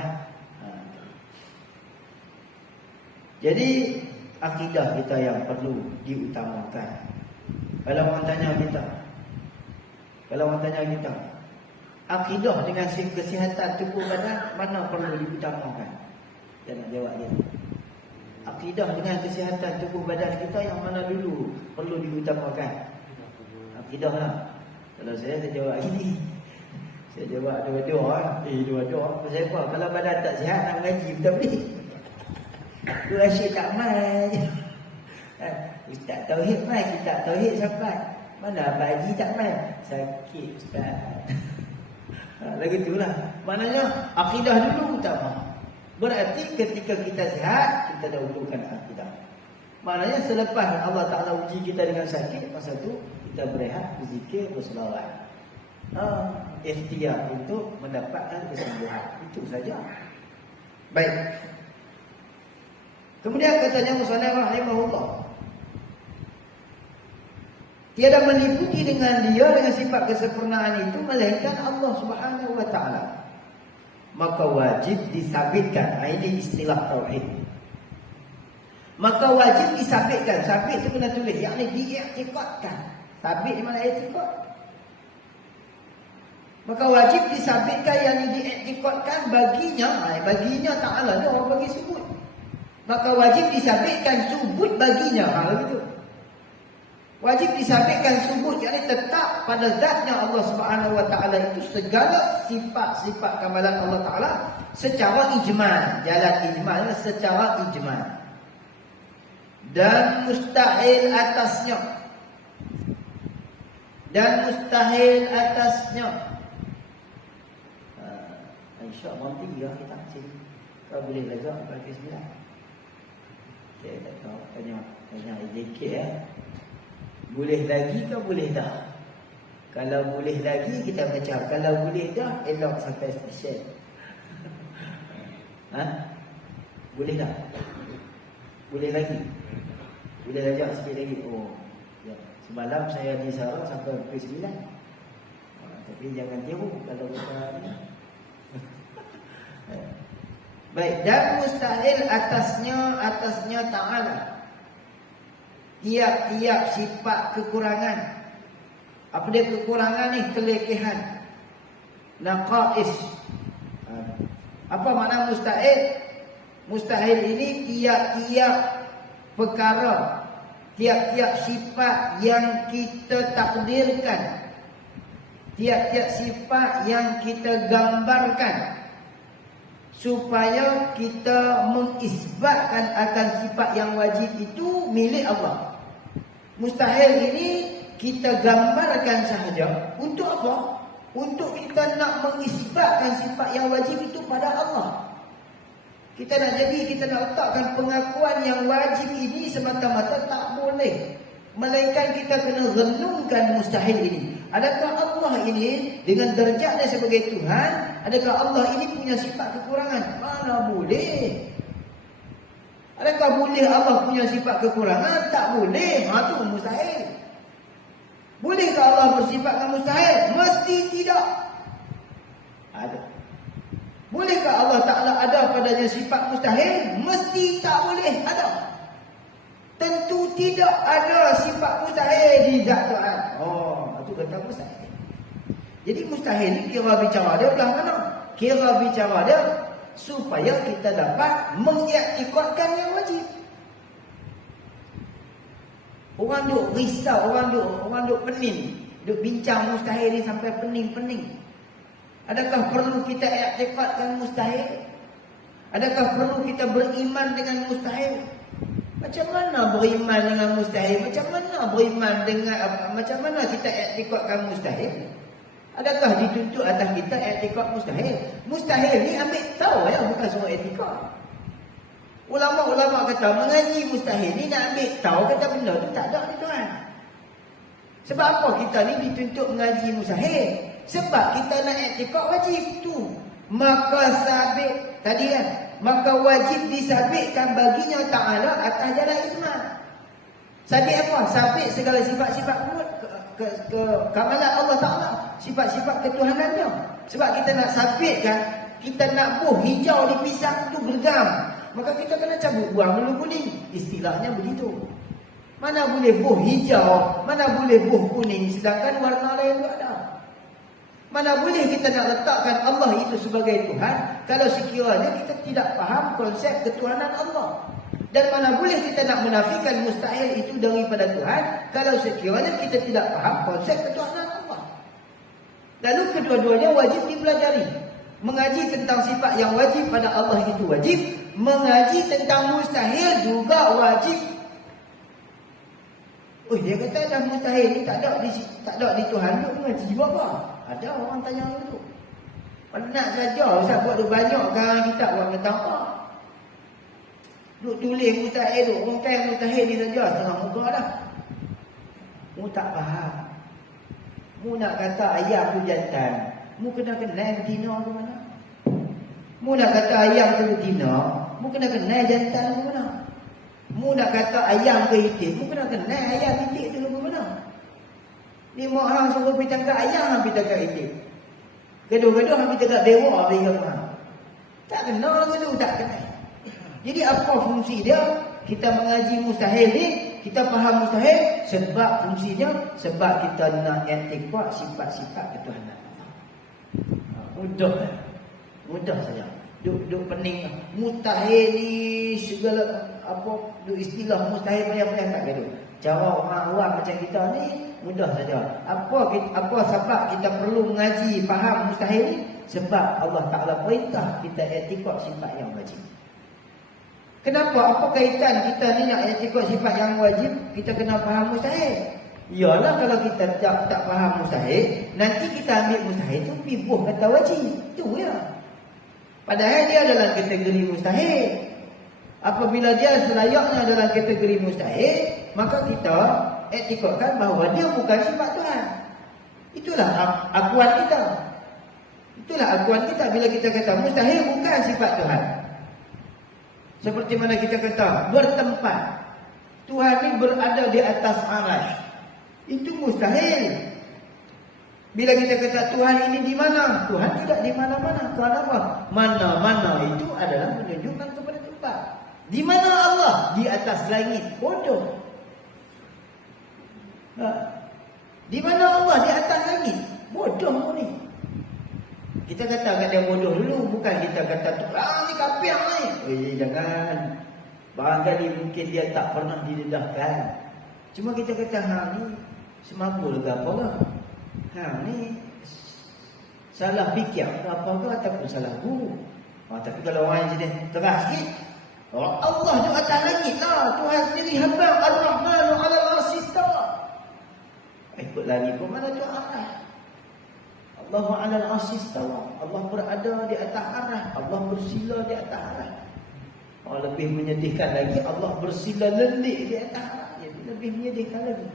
Jadi akidah kita yang perlu diutamakan. Kalau orang tanya kita, akidah dengan kesihatan tubuh badan mana perlu diutamakan? Dia nak jawab dia. Akidah dengan kesihatan tubuh badan kita yang mana dulu perlu diutamakan? Akidah lah. Kalau saya jawab gini. Saya jawab dua-dua. Dua-dua. Pasal apa? Kalau badan tak sihat nak mengaji betul boleh. Aku rasa tak mai. Ustaz tauhid mai, kita tauhid sampai. Mana Abang Haji tak mai? Sakit Ustaz. Lagi itulah. Maknanya akidah dulu utama. Berarti ketika kita sihat, kita dahulukan akidah. Maknanya selepas Allah Ta'ala uji kita dengan sakit, masa tu kita berehat, berzikir, berselawat. Ikhtiar untuk mendapatkan kesembuhan. Itu saja. Baik. Kemudian katanya Musannaf rahimahullah, tiada meliputi dengan dia dengan sifat kesempurnaan itu melainkan Allah Subhanahu wa taala. Maka wajib disabitkan. Ini istilah tauhid. Maka wajib disabitkan. Sabit itu kena tulis, yakni diiktikadkan. Sabit di mana iktikad? Maka wajib disabitkan yang diiktikadkan baginya Ta'ala. Dia orang bagi sebut. Maka wajib disabitkan subut baginya. Begitu. Wajib disabitkan subut, yakni tetap pada zatnya Allah Subhanahu wa taala itu segala sifat-sifat kamalan Allah Taala secara ijmal. Jalan ijmal secara ijmal. Dan mustahil atasnya. InsyaAllah nanti kita cik. Kau boleh belajar bagi sembilan. Saya tak tahu. Tanya sedikit Boleh lagi ke boleh dah? Kalau boleh lagi kita baca. Kalau boleh dah, elok sampai stesen. Boleh dah? Boleh lagi? Boleh belajar sikit lagi? Oh ya. Semalam saya di Sarawak sampai pukul 9. Tapi jangan tiru kalau kita baik. Dan mustahil atasnya Ta'ala tiap-tiap sifat kekurangan. Apa dia kekurangan ni? Kelekehan, naqais. Apa makna mustahil? Mustahil ini tiap-tiap perkara, tiap-tiap sifat yang kita takdirkan, tiap-tiap sifat yang kita gambarkan, supaya kita mengisbatkan akan sifat yang wajib itu milik Allah. Mustahil ini kita gambarkan sahaja. Untuk apa? Untuk kita nak mengisbatkan sifat yang wajib itu pada Allah. Kita nak letakkan pengakuan yang wajib ini semata-mata tak boleh. Melainkan kita kena renungkan mustahil ini. Adakah Allah ini dengan derajatnya sebagai Tuhan, adakah Allah ini punya sifat kekurangan? Mana boleh. Adakah boleh Allah punya sifat kekurangan? Tak boleh. Itu mustahil. Bolehkah Allah bersifat dengan mustahil? Mesti tidak. Ada. Bolehkah Allah Ta'ala ada padanya sifat mustahil? Mesti tak boleh. Ada. Tentu tidak ada sifat mustahil di zat Tuhan. Itu kata mustahil. Jadi mustahil ni kira bicara dia belah mana? Kira bicara dia supaya kita dapat mengiktikadkan yang wajib. Orang duk risau, orang duk pening, duk bincang mustahil ni sampai pening-pening. Adakah perlu kita iktikadkan mustahil? Adakah perlu kita beriman dengan mustahil? Macam mana beriman dengan mustahil? Macam mana kita iktikadkan mustahil? Adakah dituntut atas kita i'tikad mustahil? Mustahil ni ambil tahu ya, bukan semua i'tikad. Ulama-ulama kata mengaji mustahil ni nak ambil tahu kata benda tu tak ada ni tuan. Sebab apa kita ni dituntut mengaji mustahil? Sebab kita nak i'tikad wajib tu. Maka sabit tadi kan, maka wajib disabitkan baginya Ta'ala atas jalan ikmal. Sabit apa? Sabit segala sifat-sifat kekamalan Allah Ta'ala, sifat-sifat ketuhanannya. Sebab kita nak sabitkan, kita nak buh hijau di pisang tu gergam, maka kita kena cabut buang dulu kuning. Istilahnya begitu. Mana boleh buh hijau, mana boleh buh kuning sedangkan warna lain tu ada. Mana boleh kita nak letakkan Allah itu sebagai Tuhan kalau sekiranya kita tidak faham konsep ketuhanan Allah. Dan mana boleh kita nak menafikan mustahil itu daripada Tuhan kalau sekiranya kita tidak faham konsep ketuhanan Allah. Lalu kedua-duanya wajib dipelajari. Mengaji tentang sifat yang wajib pada Allah itu wajib. Mengaji tentang mustahil juga wajib. Oh, dia kata dah mustahil ni tak ada di Tuhan tu, mengaji buat apa? Ada orang tanya tu. Penat saja Ustaz buat tu banyak kan kita buat tentang apa? Duk tulis mustahil tu, orang kaya mustahil ni saja setengah muka dah. Mu tak faham. Mu nak kata ayam tu jantan, mu kena kenal betina tu mana? Mu nak kata ayam tu betina, mu kena kenal jantan tu mana? Mu nak kata ayam ke itik, mu kena kenal ayam itik tu mana? Ni mak hang suruh pergi tangkap ayam, hang pergi tangkap itik. Gaduh-gaduh hang pergi tangkap dewa pergi apa? Tak kenal gaduh, tak kenal. Jadi apa fungsi dia? Kita mengaji mustahil ni, kita faham mustahil sebab fungsinya, sebab kita nak i'tikad sifat-sifat ketuhanan. Mudah saja. Duk pening mustahil ni segala apa duk istilah mustahil payah-payah tak gaduh. Cara orang awam macam kita ni mudah saja. Apa sebab kita perlu mengaji faham mustahil ni? Sebab Allah Ta'ala perintah kita i'tikad sifat yang wajib. Kenapa? Apa kaitan kita ni nak i'tikad sifat yang wajib? Kita kena faham mustahil. Iyalah kalau kita tak faham mustahil, nanti kita ambil mustahil tu pibuh kata wajib. Itu ya. Padahal dia dalam kategori mustahil. Apabila dia selayaknya dalam kategori mustahil, maka kita i'tikadkan bahawa dia bukan sifat Tuhan. Itulah akuan kita. Itulah akuan kita bila kita kata mustahil bukan sifat Tuhan. Seperti mana kita kata bertempat. Tuhan ni berada di atas arasy. Itu mustahil. Bila kita kata Tuhan ini di mana? Tuhan tidak di mana-mana. Kenapa? Mana-mana itu adalah menunjukkan kepada tempat. Di mana Allah? Di atas langit. Bodoh. Di mana Allah? Di atas langit. Bodoh ni. Kita kata dia bodoh dulu, bukan kita kata ni kafir ni. Jangan. Barangkali mungkin dia tak pernah didedahkan. Cuma kita kata hang ni semabul ke apa ke? Hang ni salah fikir ke apa ke ataupun salah guru. Tapi kalau orang yang jenis terah sikit, Allah di atas langit lah. Tuhan sendiri habang Ar-Rahmanu 'alal 'arsy istawa. Ikut lagi ke mana tu arah? Allah 'alal 'arsy istawa. Allah berada di atas arah. Allah bersila di atas arah. Lebih menyedihkan lagi, Allah bersila lendik di atas arah. Jadi lebih menyedihkan lagi.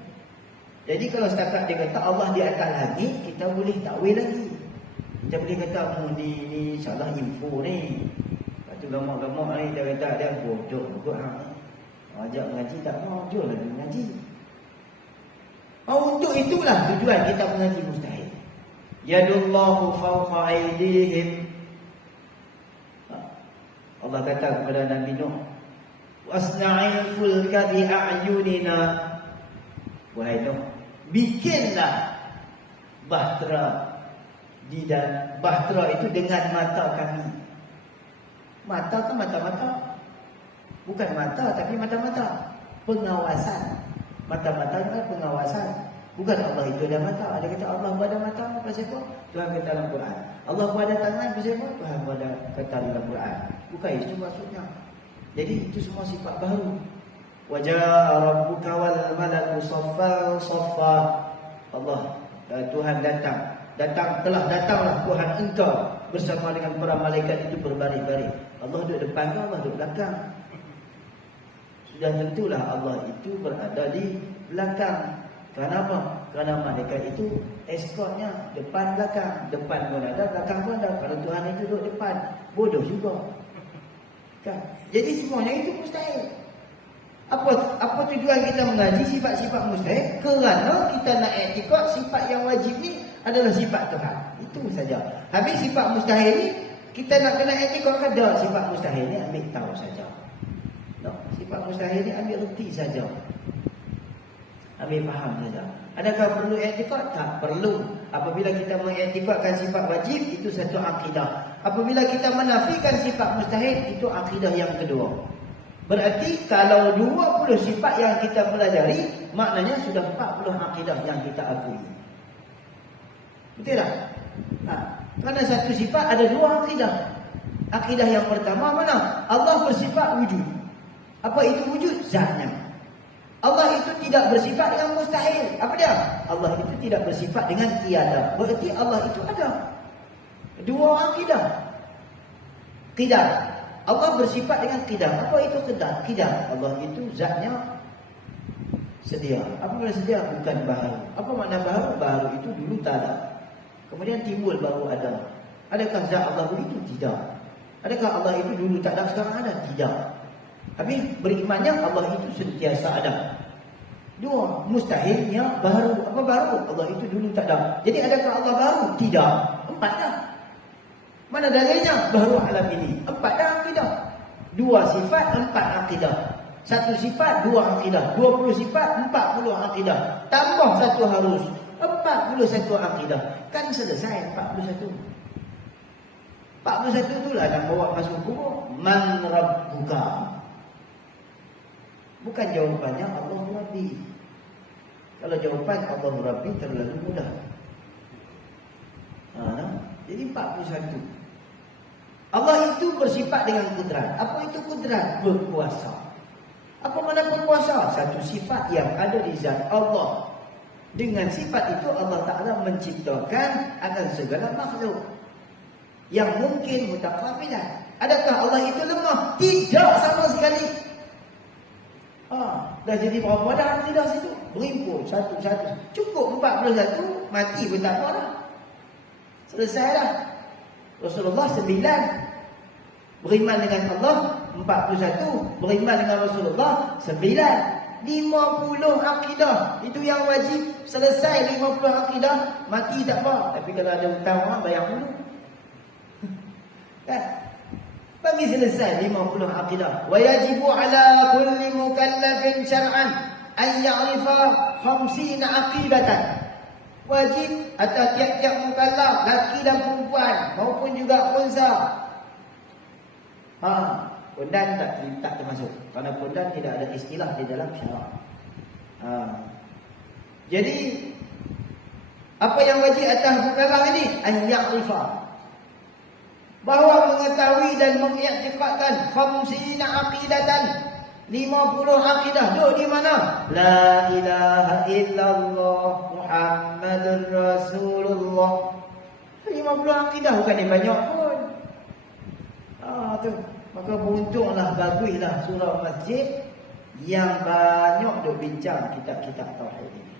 Jadi kalau setakat dia kata Allah di atas langit, kita boleh takwil lagi. Kita boleh kata ni salah info ni. Lepas tu gamak-gamak ni dia kata dia bodoh kot hang. Ajak mengaji tak mau, jom lagi mengaji. Untuk itulah tujuan kita mengaji mustahil. Yadullahu fawqa aydihim. Allah kata kepada Nabi Nuh, wasna'il fulka bi a'yunina. Wahai Nuh, bikinlah bahtera bahtera itu dengan mata kami. Mata kan mata-mata. Bukan mata tapi mata-mata. Pengawasan. Mata-mata kan pengawasan. Bukan Allah itu ada mata. Ada kata Allah ada mata, apa siapa? Tuhan kata dalam Quran. Allah ada tangan, apa siapa? Tuhan ada kata dalam Quran. Bukan itu maksudnya. Jadi itu semua sifat baru. Wajaa rabbuka wal malaku saffan saffa. Allah Tuhan datang telah datanglah Tuhan engkau bersama dengan para malaikat itu berbaring-baring. Allah duduk depan kau, Allah duduk belakang. Sudah tentulah Allah itu berada di belakang. Kenapa? Kerana malaikat itu eskortnya depan belakang. Depan pun ada, belakang pun ada. Kalau Tuhan itu duduk depan, bodoh juga. Kan? Jadi semuanya itu mustahil. Apa tujuan kita mengaji sifat-sifat mustahil? Kerana kita nak i'tikad sifat yang wajib ni adalah sifat Tuhan. Itu saja. Habis sifat mustahil ni kita nak kena i'tikad ke dak? Sifat mustahil ni ambil tahu saja. No, sifat mustahil ni ambil reti saja. Ambil faham saja. Adakah perlu i'tikad? Tak perlu. Apabila kita mengiktikadkan sifat wajib, itu satu akidah. Apabila kita menafikan sifat mustahil, itu akidah yang kedua. Berarti kalau 20 sifat yang kita pelajari, maknanya sudah 40 akidah yang kita akui. Betul tak? Kerana satu sifat ada 2 akidah. Akidah yang pertama mana? Allah bersifat wujud. Apa itu wujud? Zatnya. Allah itu tidak bersifat dengan mustahil. Apa dia? Allah itu tidak bersifat dengan tiada. Berarti Allah itu ada. 2 akidah. Qidam. Allah bersifat dengan qidam. Apa itu qidam? Qidam. Allah itu zatnya sedia. Apa makna sedia? Bukan baharu. Apa makna baharu? Baharu itu dulu tak ada. Kemudian timbul baru ada. Adakah zat Allah itu? Tidak. Adakah Allah itu dulu tak ada, sekarang ada? Tidak. Habis berimannya Allah itu sentiasa ada. 2, mustahilnya baru. Apa baru? Allah itu dulu tak ada. Jadi adakah Allah baru? Tidak. 4 dah. Mana dalilnya? Baru alam ini. 4 dah akidah. 2 sifat, 4 akidah. 1 sifat, 2 akidah. 20 sifat, 40 akidah. Tambah 1 harus 41 akidah. Kan selesai 41. 41 itulah nak bawa masuk kubur. Man Rabbuka. Bukan jawapannya Allah Rabbi. Kalau jawapan Allah Rabbi terlalu mudah. Jadi 41. Allah itu bersifat dengan kudrat. Apa itu kudrat? Berkuasa. Apa makna berkuasa? Satu sifat yang ada di zat Allah. Dengan sifat itu Allah Ta'ala menciptakan akan segala makhluk yang mungkin mutaqabilan. Adakah Allah itu lemah? Tidak sama sekali. Dah jadi berapa dah akidah situ? Berimpun satu-satu. Cukup 41, mati pun tak apa dah. Selesai dah. Rasulullah 9. Beriman dengan Allah 41. Beriman dengan Rasulullah 9. 50 akidah. Itu yang wajib. Selesai 50 akidah, mati tak apa. Tapi kalau ada hutang orang, bayar dulu. Kan? Bagi selesai 50 akidah. Wa yajibu ala kulli mukallafin syar'an an ya'rifa 50 aqidatan. Wajib atas tiap-tiap mukallaf, laki dan perempuan maupun juga unsa. Pondan tak termasuk. Kerana pondan tidak ada istilah di dalam syarak. Jadi apa yang wajib atas mukallaf ini? An ya'rifa, bahawa mengetahui dan mengiktikadkan 50 aqidatan, 50 akidah. Duduk di mana? La ilaha illallah Muhammadur Rasulullah. 50 akidah bukan yang banyak pun. Tu. Maka beruntunglah, baguslah surau masjid yang banyak duk bincang kitab-kitab tauhid ini.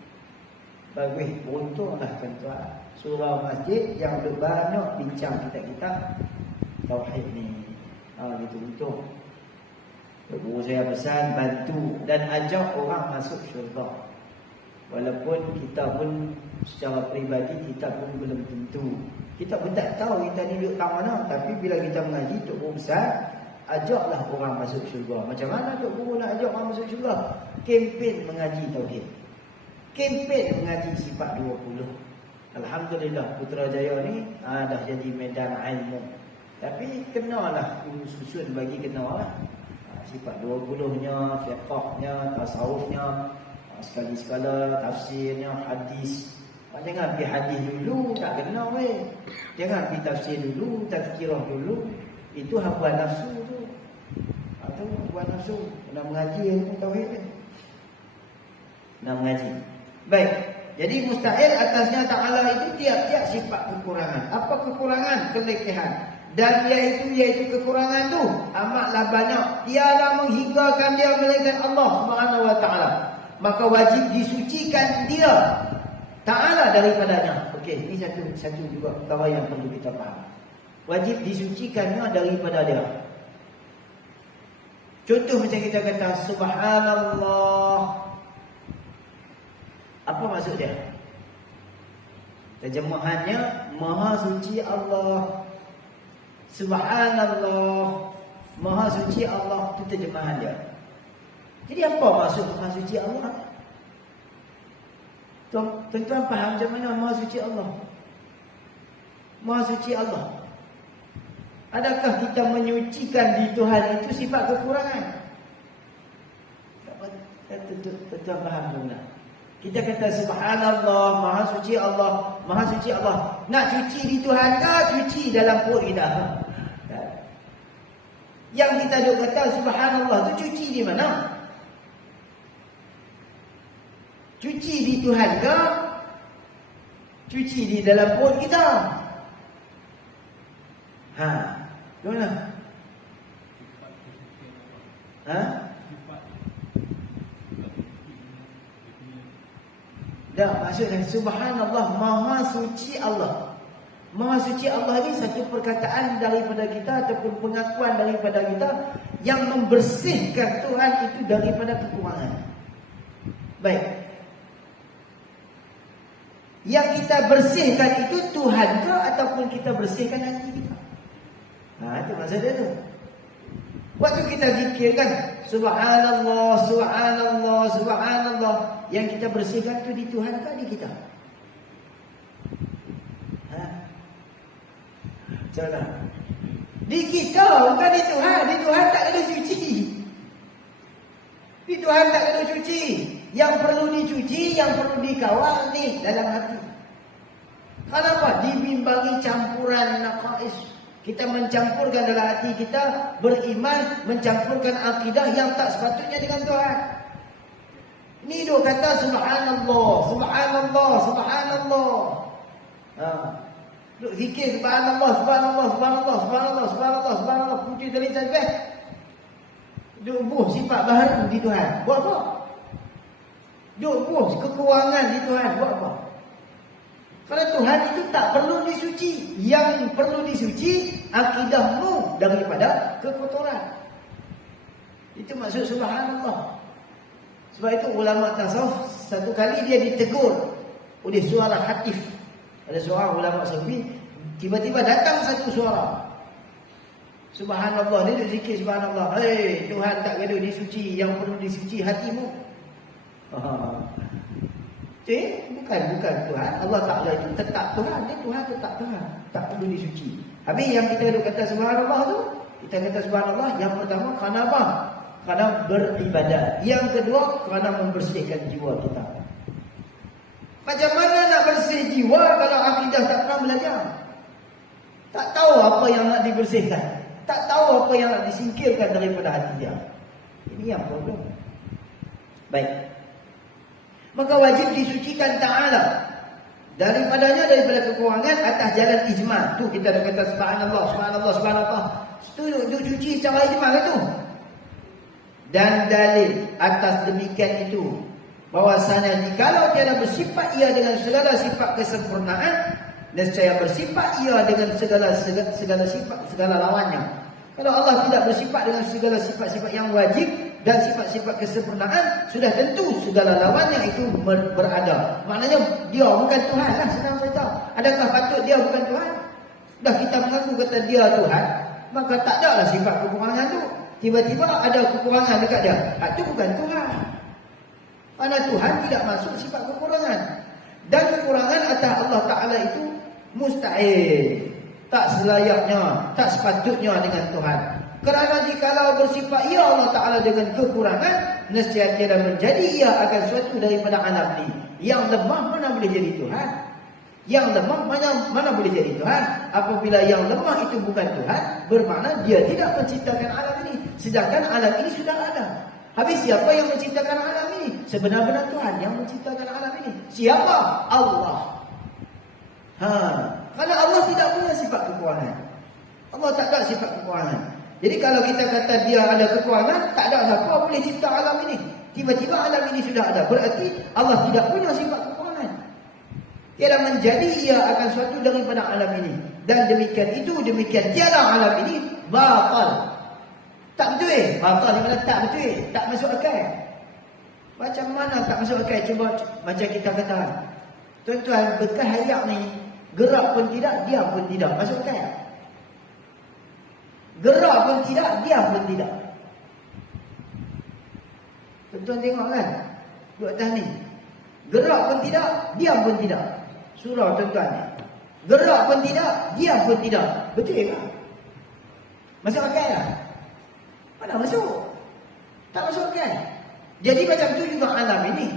Bagus, beruntunglah tuan-tuan. Surau masjid yang duk banyak bincang kitab-kitab tauhid ni. Gitu untung. Guru saya pesan bantu dan ajak orang masuk syurga. Walaupun kita pun secara peribadi kita pun belum tentu. Kita pun tak tahu kita ni duduk kat mana. Tapi bila kita mengaji Tok Guru besar, ajaklah orang masuk syurga. Macam mana Tok Guru nak ajak orang masuk syurga? Kempen mengaji tauhid. Kempen mengaji sifat 20. Alhamdulillah Putrajaya ni dah jadi medan ilmu. Tapi kenalah susun bagi kenalah. Sifat 20-nya, fiqahnya, tasawufnya, sekali-sekala tafsirnya, hadis. Jangan pergi hadis dulu, tak kena weh. Jangan pergi tafsir dulu, tazkirah dulu. Itu hawa nafsu tu. Itu hawa nafsu. Nak mengaji ilmu tauhid ni. Nak mengaji. Baik. Jadi mustahil atasnya ta'ala itu tiap-tiap sifat kekurangan. Apa kekurangan? Keletihan. Dan yaitu kekurangan tu amatlah banyak. Tiada menghinggakan dia melainkan Allah Subhanahu wa taala. Maka wajib disucikan dia ta'ala daripadanya. Okey, ini satu juga perkara yang perlu kita faham. Wajib disucikannya daripada dia. Contoh macam kita kata subhanallah. Apa maksud dia? Terjemahannya Maha suci Allah. Subhanallah. Maha suci Allah, itu terjemahan dia. Jadi apa maksud Maha suci Allah? Tuan-tuan faham macam mana Maha suci Allah? Maha suci Allah. Adakah kita menyucikan di Tuhan itu sifat kekurangan? Tuan-tuan faham benar. Kita kata subhanallah, maha suci Allah, maha suci Allah. Nak cuci di Tuhan ke cuci dalam perut kita? Yang kita duk kata subhanallah tu cuci di mana? Cuci di Tuhan ke cuci di dalam perut kita? Gimana? Dah, maksudnya subhanallah, maha suci Allah. Maha suci Allah ini satu perkataan daripada kita ataupun pengakuan daripada kita yang membersihkan Tuhan itu daripada kekurangan. Baik. Yang kita bersihkan itu Tuhan ke ataupun kita bersihkan hati kita? Itu maksud dia tu. Waktu kita zikirkan subhanallah, subhanallah, subhanallah, yang kita bersihkan itu di Tuhan ke di kita? Macam di kita, bukan di Tuhan. Di Tuhan tak kena cuci. Di Tuhan tak kena cuci. Yang perlu dicuci, yang perlu dikawal ni dalam hati. Kenapa? Dibimbangi campuran naqais. Kita mencampurkan dalam hati kita, beriman, mencampurkan akidah yang tak sepatutnya dengan Tuhan. Ni dia kata subhanallah, subhanallah, subhanallah. Duk zikir subhanallah, subhanallah, subhanallah, subhanallah, subhanallah, subhanallah, puji dari tasbih. Duk buh sifat baharu di Tuhan. Buat apa? Duk buh kekurangan di Tuhan. Buat apa? Kerana Tuhan itu tak perlu disuci. Yang perlu disuci akidahmu daripada kekotoran. Itu maksud subhanallah. Sebab itu ulama tasawuf satu kali dia ditegur oleh suara hatif. Ada seorang ulama sufi, tiba-tiba datang satu suara. Subhanallah, dia duduk zikir subhanallah. Hei, Tuhan tak kena disuci, yang perlu disuci hatimu. Bukan Tuhan. Allah Ta'ala itu tetap Tuhan. Dia Tuhan tetap Tuhan. Tak perlu disuci. Habis yang kita duduk kata subhanallah tu, kita kata subhanallah, yang pertama kerana apa? Kerana beribadat. Yang kedua, kerana membersihkan jiwa kita. Macam mana nak bersih jiwa kalau akidah tak pernah belajar? Tak tahu apa yang nak dibersihkan. Tak tahu apa yang nak disingkirkan daripada hati dia. Ini yang problem. Baik. Maka wajib disucikan ta'ala daripada kekurangan atas jalan ijma'. Tu kita dah kata subhanallah, subhanallah, subhanallah. Itu cuci secara ijma' itu. Dan dalil atas demikian itu bahwasanya jikalau tiada bersifat ia dengan segala sifat kesempurnaan, nescaya bersifat ia dengan segala sifat segala lawannya. Kalau Allah tidak bersifat dengan segala sifat-sifat yang wajib dan sifat-sifat kesempurnaan, sudah tentu segala lawannya itu berada. Maknanya dia bukan Tuhan lah, senang cerita. Adakah patut dia bukan Tuhan? Dah kita mengaku kata dia Tuhan, maka tak adalah sifat kekurangan tu. Tiba-tiba ada kekurangan dekat dia. Itu bukan Tuhan. Karena Tuhan tidak masuk sifat kekurangan. Dan kekurangan atas Allah Ta'ala itu mustahil. Tak selayaknya, tak sepatutnya dengan Tuhan. Kerana jikalau bersifat ia Allah Ta'ala dengan kekurangan, nescaya tiada menjadi ia akan suatu daripada alam ni. Yang lemah mana boleh jadi Tuhan? Yang lemah mana boleh jadi Tuhan? Apabila yang lemah itu bukan Tuhan, bermakna dia tidak menciptakan alam ini. Sedangkan alam ini sudah ada. Habis siapa yang menciptakan alam ini? Sebenar-benar Tuhan yang menciptakan alam ini. Siapa? Allah. Karena Allah tidak punya sifat kekurangan. Allah tak ada sifat kekurangan. Jadi kalau kita kata dia ada kekurangan, tak ada siapa boleh cipta alam ini. Tiba-tiba alam ini sudah ada. Berarti Allah tidak punya sifat kekurangan. Tiada menjadi ia akan suatu daripada alam ini. Dan demikian tiada alam ini batal. Tak betul. Batal di mana tak betul. Tak masuk akal. Macam mana tak masuk akal? Cuba macam kita kata. Tuan-tuan, bekas hayat ni gerak pun tidak, diam pun tidak. Masuk akal? Gerak pun tidak, diam pun tidak. Tuan-tuan tengok kan? Duduk atas ni. Gerak pun tidak, diam pun tidak. Surah tuan-tuan ni. Gerak pun tidak, diam pun tidak. Betul tak? Masuk akal tak? Mana masuk? Tak masuk akal. Jadi macam tu juga alam ini.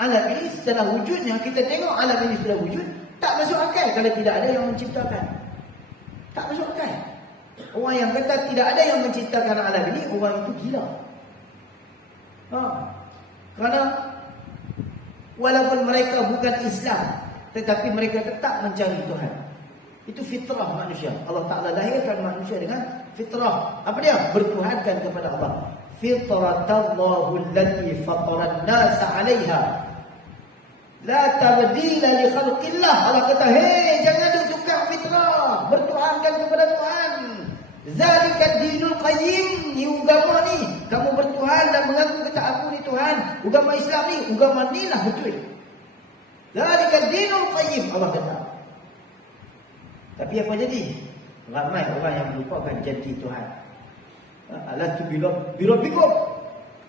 Alam ini secara wujudnya, kita tengok alam ini sudah wujud, tak masuk akal kalau tidak ada yang menciptakan. Tak masuk akal. Orang yang kata tidak ada yang menciptakan alam ini, orang itu gila. Kerana walaupun mereka bukan Islam, tetapi mereka tetap mencari Tuhan. Itu fitrah manusia. Allah Ta'ala lahirkan manusia dengan fitrah. Apa dia? Bertuhankan kepada Allah. Fitratallahu allati fataran nasa 'alaiha. La tabdila li khalqillah. Allah kata, "Hei, jangan duk tukar fitrah. Bertuhankan kepada Tuhan. Zalika dinul qayyim." Ni agama ni, kamu bertuhan dan mengaku kata aku ni Tuhan. Agama Islam ni, agama ni lah betul. Zalika dinul qayyim, Allah kata. Tapi apa jadi? Ramai orang yang melupakan janji Tuhan. Alastu birabbikum.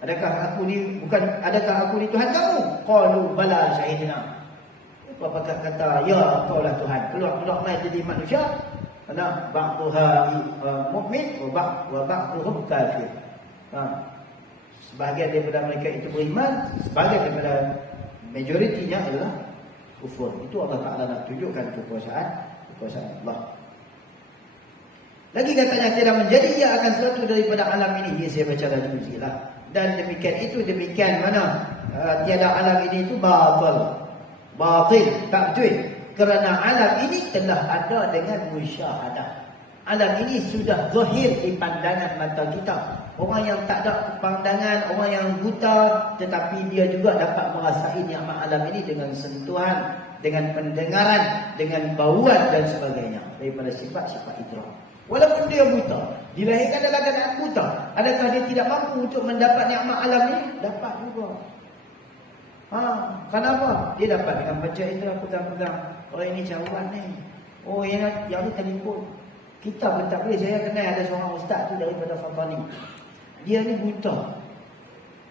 Adakah aku ni Tuhan kamu? Qalu bala syahidna. Apa kata, ya kau lah Tuhan. Keluar mai jadi manusia. Ana ba'dhuha mukmin wa ba'dhuhum kafir. Sebahagian daripada mereka itu beriman, sebahagian daripada majoritinya adalah kufur. Itu Allah Ta'ala nak tunjukkan kekuasaan Allah. Lagi katanya, tidak menjadi ia akan sesuatu daripada alam ini. Ia saya baca lagi sikitlah. Dan demikian mana tiada alam ini itu batil, tak betul. Kerana alam ini telah ada dengan musyahadah. Alam ini sudah zahir di pandangan mata kita. Orang yang tak ada pandangan, orang yang buta, tetapi dia juga dapat merasai nikmat alam ini dengan sentuhan, dengan pendengaran, dengan bauan dan sebagainya daripada sifat-sifat idrak. Walaupun dia buta, dilahirkan dalam keadaan buta, adakah dia tidak mampu untuk mendapat nikmat alam ini? Dapat juga. Kenapa? Dia dapat dengan baca indera, pegang-pegang. Orang ini cawan ni. Oh, yang ni telefon. Kita pun tak boleh. Saya kenal ada seorang ustaz tu daripada Fatani. Dia ni buta.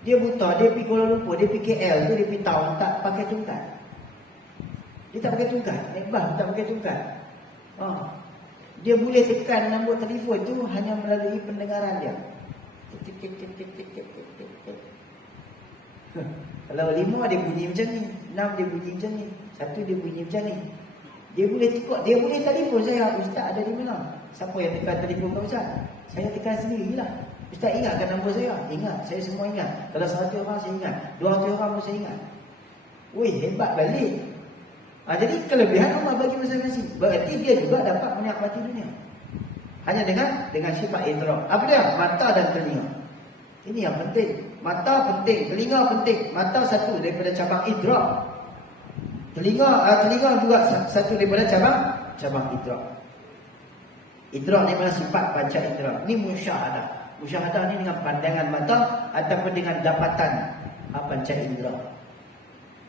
Dia pergi Kuala Lumpur, dia pergi KL tu, dia pergi town, tak pakai tungkat. Dia tak pakai tungkat. Naik bas tak pakai tungkat. Dia boleh tekan nombor telefon tu hanya melalui pendengaran dia. Kalau 5 dia bunyi macam ni, 6 dia bunyi macam ni, 1 dia bunyi macam ni. Dia boleh tekuk, dia boleh telefon saya, ustaz ada di mana? Siapa yang tekan telefon kau ustaz? Saya tekan sendirilah. Ustaz ingatkan nombor saya? Ingat, saya semua ingat. Kalau 100 orang saya ingat, 200 orang pun saya ingat. Wih, hebat balik. Jadi kelebihan Allah bagi masing-masing. Berarti dia juga dapat menikmati dunia. Hanya dengan sifat idrak. Apa dia? Mata dan telinga. Ini yang penting. Mata penting, telinga penting. Mata satu daripada cabang idrak. Telinga juga satu daripada cabang idrak. Idrak ni mana sifat panca idrak. Ni musyahadah. Musyahadah ni dengan pandangan mata ataupun dengan dapatan panca indera.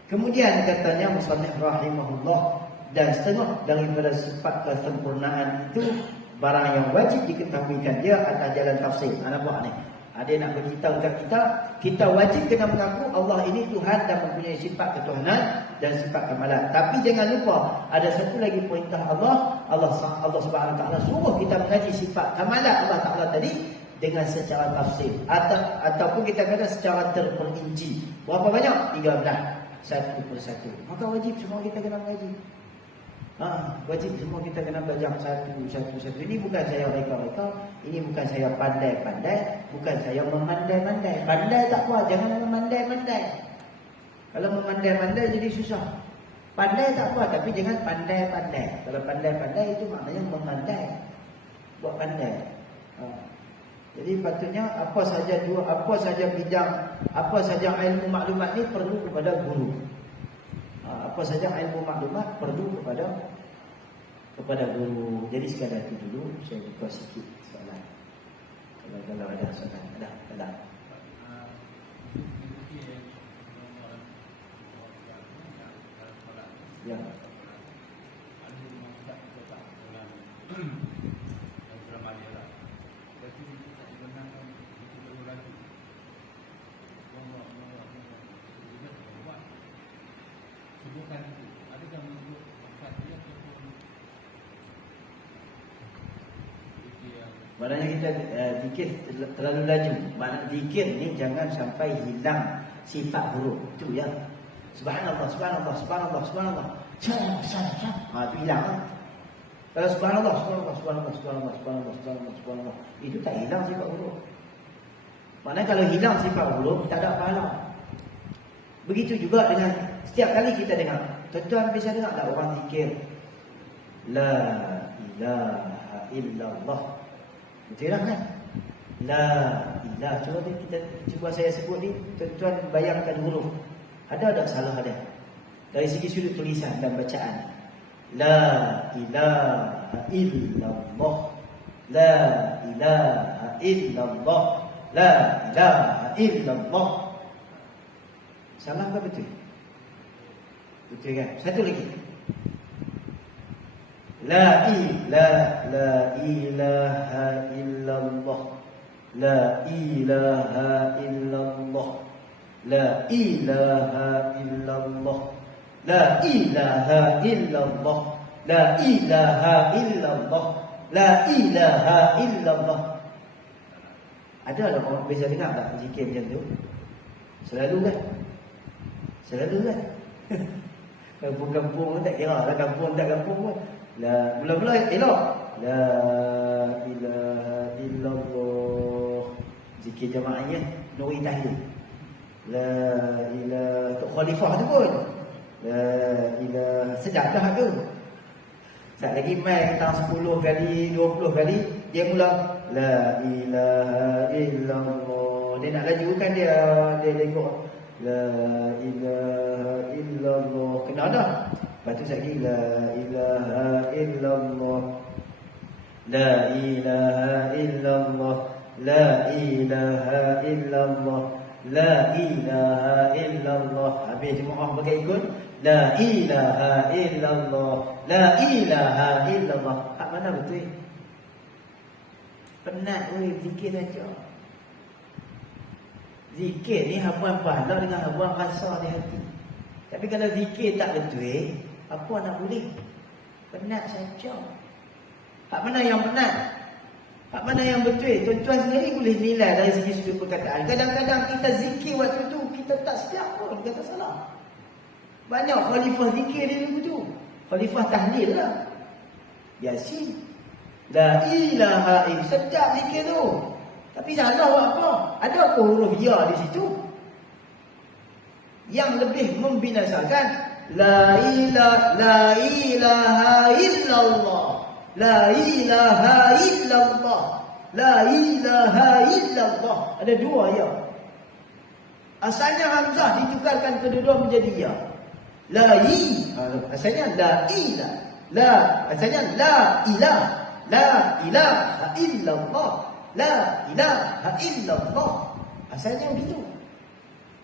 Kemudian katanya musannif rahimahullah, dan setengah daripada sifat kesempurnaan itu barang yang wajib diketahuikan dia atas jalan tafsir. Nampak ni? Dia nak beritahu kat kita wajib kena mengaku Allah ini Tuhan dan mempunyai sifat ketuhanan dan sifat kemalan. Tapi jangan lupa ada satu lagi perintah Allah Subhanahu Wa Taala suruh kita mengaji sifat kemalan Allah Taala tadi dengan secara tafsir ataupun kita kata secara terperinci. Berapa banyak? 13. Satu persatu. Maka wajib semua kita kena mengaji. Wajib semua kita kena belajar satu. Ini bukan saya reka-reka, ini bukan saya pandai-pandai, bukan saya memandai-mandai. Pandai tak apa, jangan memandai-mandai. Kalau memandai-mandai jadi susah. Pandai tak apa, tapi jangan pandai-pandai. Kalau pandai-pandai itu maknanya memandai. Buat pandai. Jadi patutnya apa saja bidang, apa saja ilmu maklumat ni perlu kepada guru. Apa saja ilmu maklumat perlu kepada guru. Jadi sekadar itu dulu saya buka sikit soalan. Kalau ada soalan, ada. Ya. Maknanya kita zikir terlalu laju. Maknanya zikir ni jangan sampai hilang sifat huruf. Itu ya. Subhanallah, subhanallah, subhanallah, subhanallah. Itu hilang. Kalau subhanallah, subhanallah, subhanallah, subhanallah, subhanallah, subhanallah, subhanallah, itu tak hilang sifat huruf. Maknanya kalau hilang sifat huruf, tak ada pahala. Begitu juga dengan setiap kali kita dengar. Tuan-tuan bisa dengar tak orang zikir La ilaha illallah. Betul lah kan? La ilaha. Cuba saya sebut ni, tuan-tuan bayangkan huruf. Ada tak salah dia? Dari segi sudut tulisan dan bacaan. La ilaha illallah. La ilaha illallah. La ilaha illallah. Salah ke betul? Betul kan? Satu lagi. La ilaha illallah. La ilaha illallah. La ilaha illallah. La ilaha illallah. La ilaha illallah. La ilaha illallah. Ada orang bisa dengar tak zikir macam tu? Selalu kan? Kampung-kampung tak kira lah, kampung tak kampung pun. La mula-mula elok. La ilaha illallah. Zikir jamaahnya Nuri Tahlil. La ilaha Tok Khalifah tu pun. La ilaha sedap dah tu. Tak lagi main tentang 10 kali, 20 kali dia mula la ilaha illallah. Dia nak laju kan dia tengok la ilaha illallah. Kena dah. Lepas tu lagi la ilaha illallah. La ilaha illallah. La ilaha illallah. La ilaha illallah. Habis jemaah bagi ikut la ilaha illallah. La ilaha illallah. Hak mana betul? Penat oi zikir saja. Zikir ni habuan pahala dengan habuan rasa di hati. Tapi kalau zikir tak betul, apa nak boleh? Penat saja. Hak mana yang penat? Hak mana yang betul? Tuan-tuan sendiri boleh nilai dari segi sudut perkataan. Kadang-kadang kita zikir waktu tu kita tak siap pun, kata salah. Banyak khalifah zikir dia begitu. Khalifah tahlil lah. Yasin. La ilaha illallah. Sedap zikir tu. Tapi salah buat apa? Ada apa huruf ya di situ? Yang lebih membinasakan la ilaha illallah. La ilaha illallah. La ilaha illallah. Ada dua ya. Asalnya hamzah ditukarkan kedua-dua menjadi ya. La asalnya la ilah. La asalnya la ilah. La ilaha illallah. La ilaha illallah. Asalnya begitu.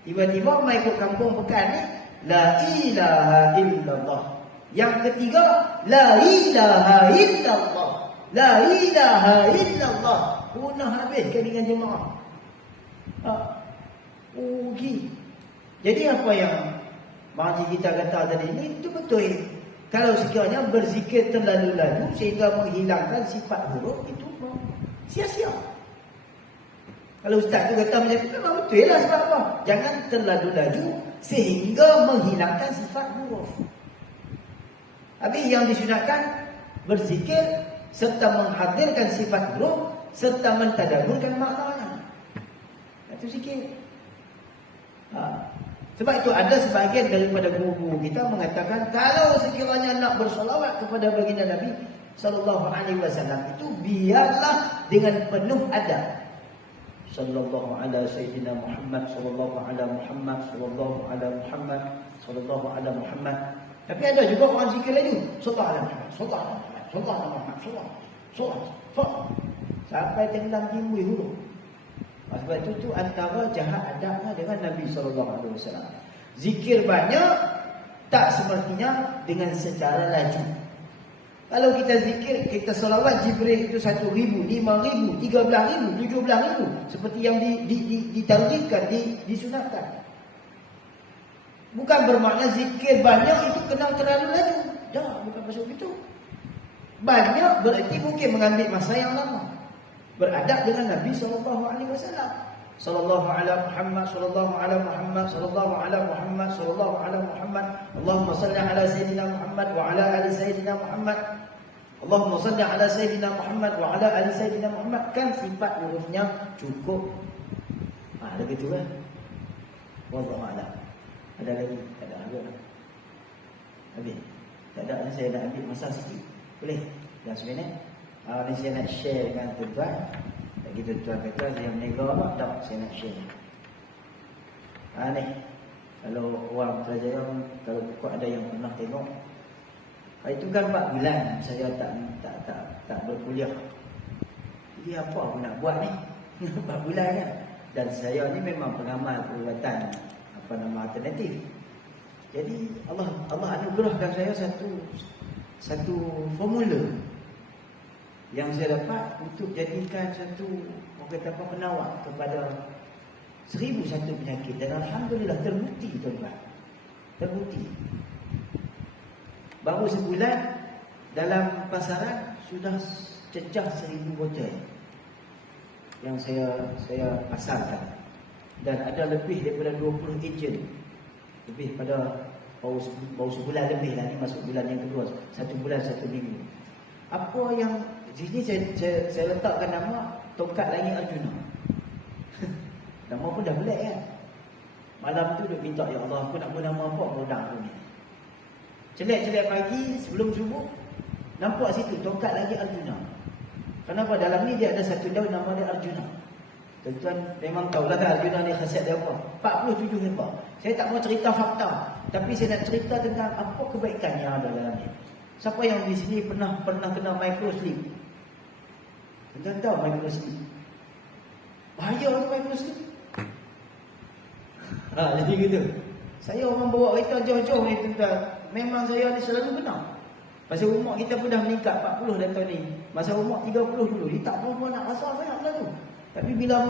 Tiba-tiba mai ikut kampung pekan ni la ilaha illallah. Yang ketiga la ilaha illallah. La ilaha illallah. Punah habis kan dengan jemaah. Rugi. Jadi apa yang makcik kita kata tadi ni itu betul. Kalau sekiranya berzikir terlalu laju sehingga menghilangkan sifat huruf, itu sia-sia. Kalau ustaz tu kata macam tu memang betul lah. Sebab apa? Jangan terlalu laju sehingga menghilangkan sifat huruf. Habis yang disunatkan berzikir serta menghadirkan sifat huruf serta mentadabburkan maknanya. Itu zikir. Sebab itu ada sebahagian daripada guru kita mengatakan kalau sekiranya nak bersolawat kepada baginda Nabi sallallahu alaihi wasallam itu biarlah dengan penuh adab. Sallallahu ala sayyidina Muhammad sallallahu ala Muhammad sallallahu ala Muhammad sallallahu ala Muhammad. Tapi ada juga orang zikir lagi. Sallallahu ala Muhammad sallallahu ala Muhammad sallallahu ala Muhammad sallallahu sampai tenggelam timbul huruf. Sebab itu antara jahat adabnya dengan Nabi SAW. Zikir banyak tak sepertinya dengan secara laju. Kalau kita zikir, kita salawat Jibril itu 1,000, 5,000, 13,000, 17,000 seperti yang ditarikkan, disunatkan. Bukan bermakna zikir banyak itu kena terlalu laju. Dah, bukan maksud itu. Banyak berarti mungkin mengambil masa yang lama. Beradab dengan Nabi sallallahu alaihi wasallam. Sallallahu ala Muhammad sallallahu ala Muhammad sallallahu ala Muhammad sallallahu ala Muhammad. Allahumma salli ala sayyidina Muhammad wa ala ali sayyidina Muhammad. Allahumma salli ala sayyidina Muhammad wa ala ali sayyidina Muhammad. Kan sifat hurufnya cukup. Ada gitu kan? Wallahu a'lam. Ada lagi? Tak ada. Habis. Tak ada, saya nak ambil masa sikit. Boleh? Dan sebenarnya ni saya nak share dengan tuan-tuan. Lagi tuan-tuan kata saya menega apa? Tak, saya nak share. Ni kalau orang Putrajaya, kalau ada yang pernah tengok, itu kan 4 bulan saya tak berkuliah. Jadi apa aku nak buat ni? 4 bulan kan. Dan saya ni memang pengamal perubatan alternatif. Jadi Allah anugerahkan saya satu formula yang saya dapat untuk jadikan satu penawar kepada 1,001 penyakit. Dan alhamdulillah terbukti tuan-tuan. Terbukti. Baru sebulan dalam pasaran sudah cecah 1,000 botol yang saya pasarkan. Dan ada lebih daripada 20 ejen. Lebih pada baru sebulan lebih lah, ni masuk bulan yang kedua. 1 bulan 1 minggu. Apa yang di sini saya letakkan nama Tongkat Langit Arjuna. Nama pun dah pelik kan. Malam tu duk minta, ya Allah, aku nak bernama apa produk aku ni. Celak-celak pagi sebelum subuh nampak situ Tongkat Langit Arjuna. Kenapa? Dalam ni dia ada satu daun nama dia Arjuna. Tuan-tuan memang tahulah kan Arjuna ni khasiat dia apa. 47 lembar. Saya tak mau cerita fakta, tapi saya nak cerita tentang apa kebaikan yang ada dalam ni. Siapa yang di sini pernah kena microslip? Tuan tahu microslip? Bahaya tu microslip. Jadi gitu. Saya orang bawa kereta jauh-jauh ni tuan-tuan. Memang saya ni selalu kena. Masa umur kita pun dah meningkat 40 dah tahun ni. Masa umur 30 dulu, dia tak berapa nak rasa sangat benda tu. Tapi bila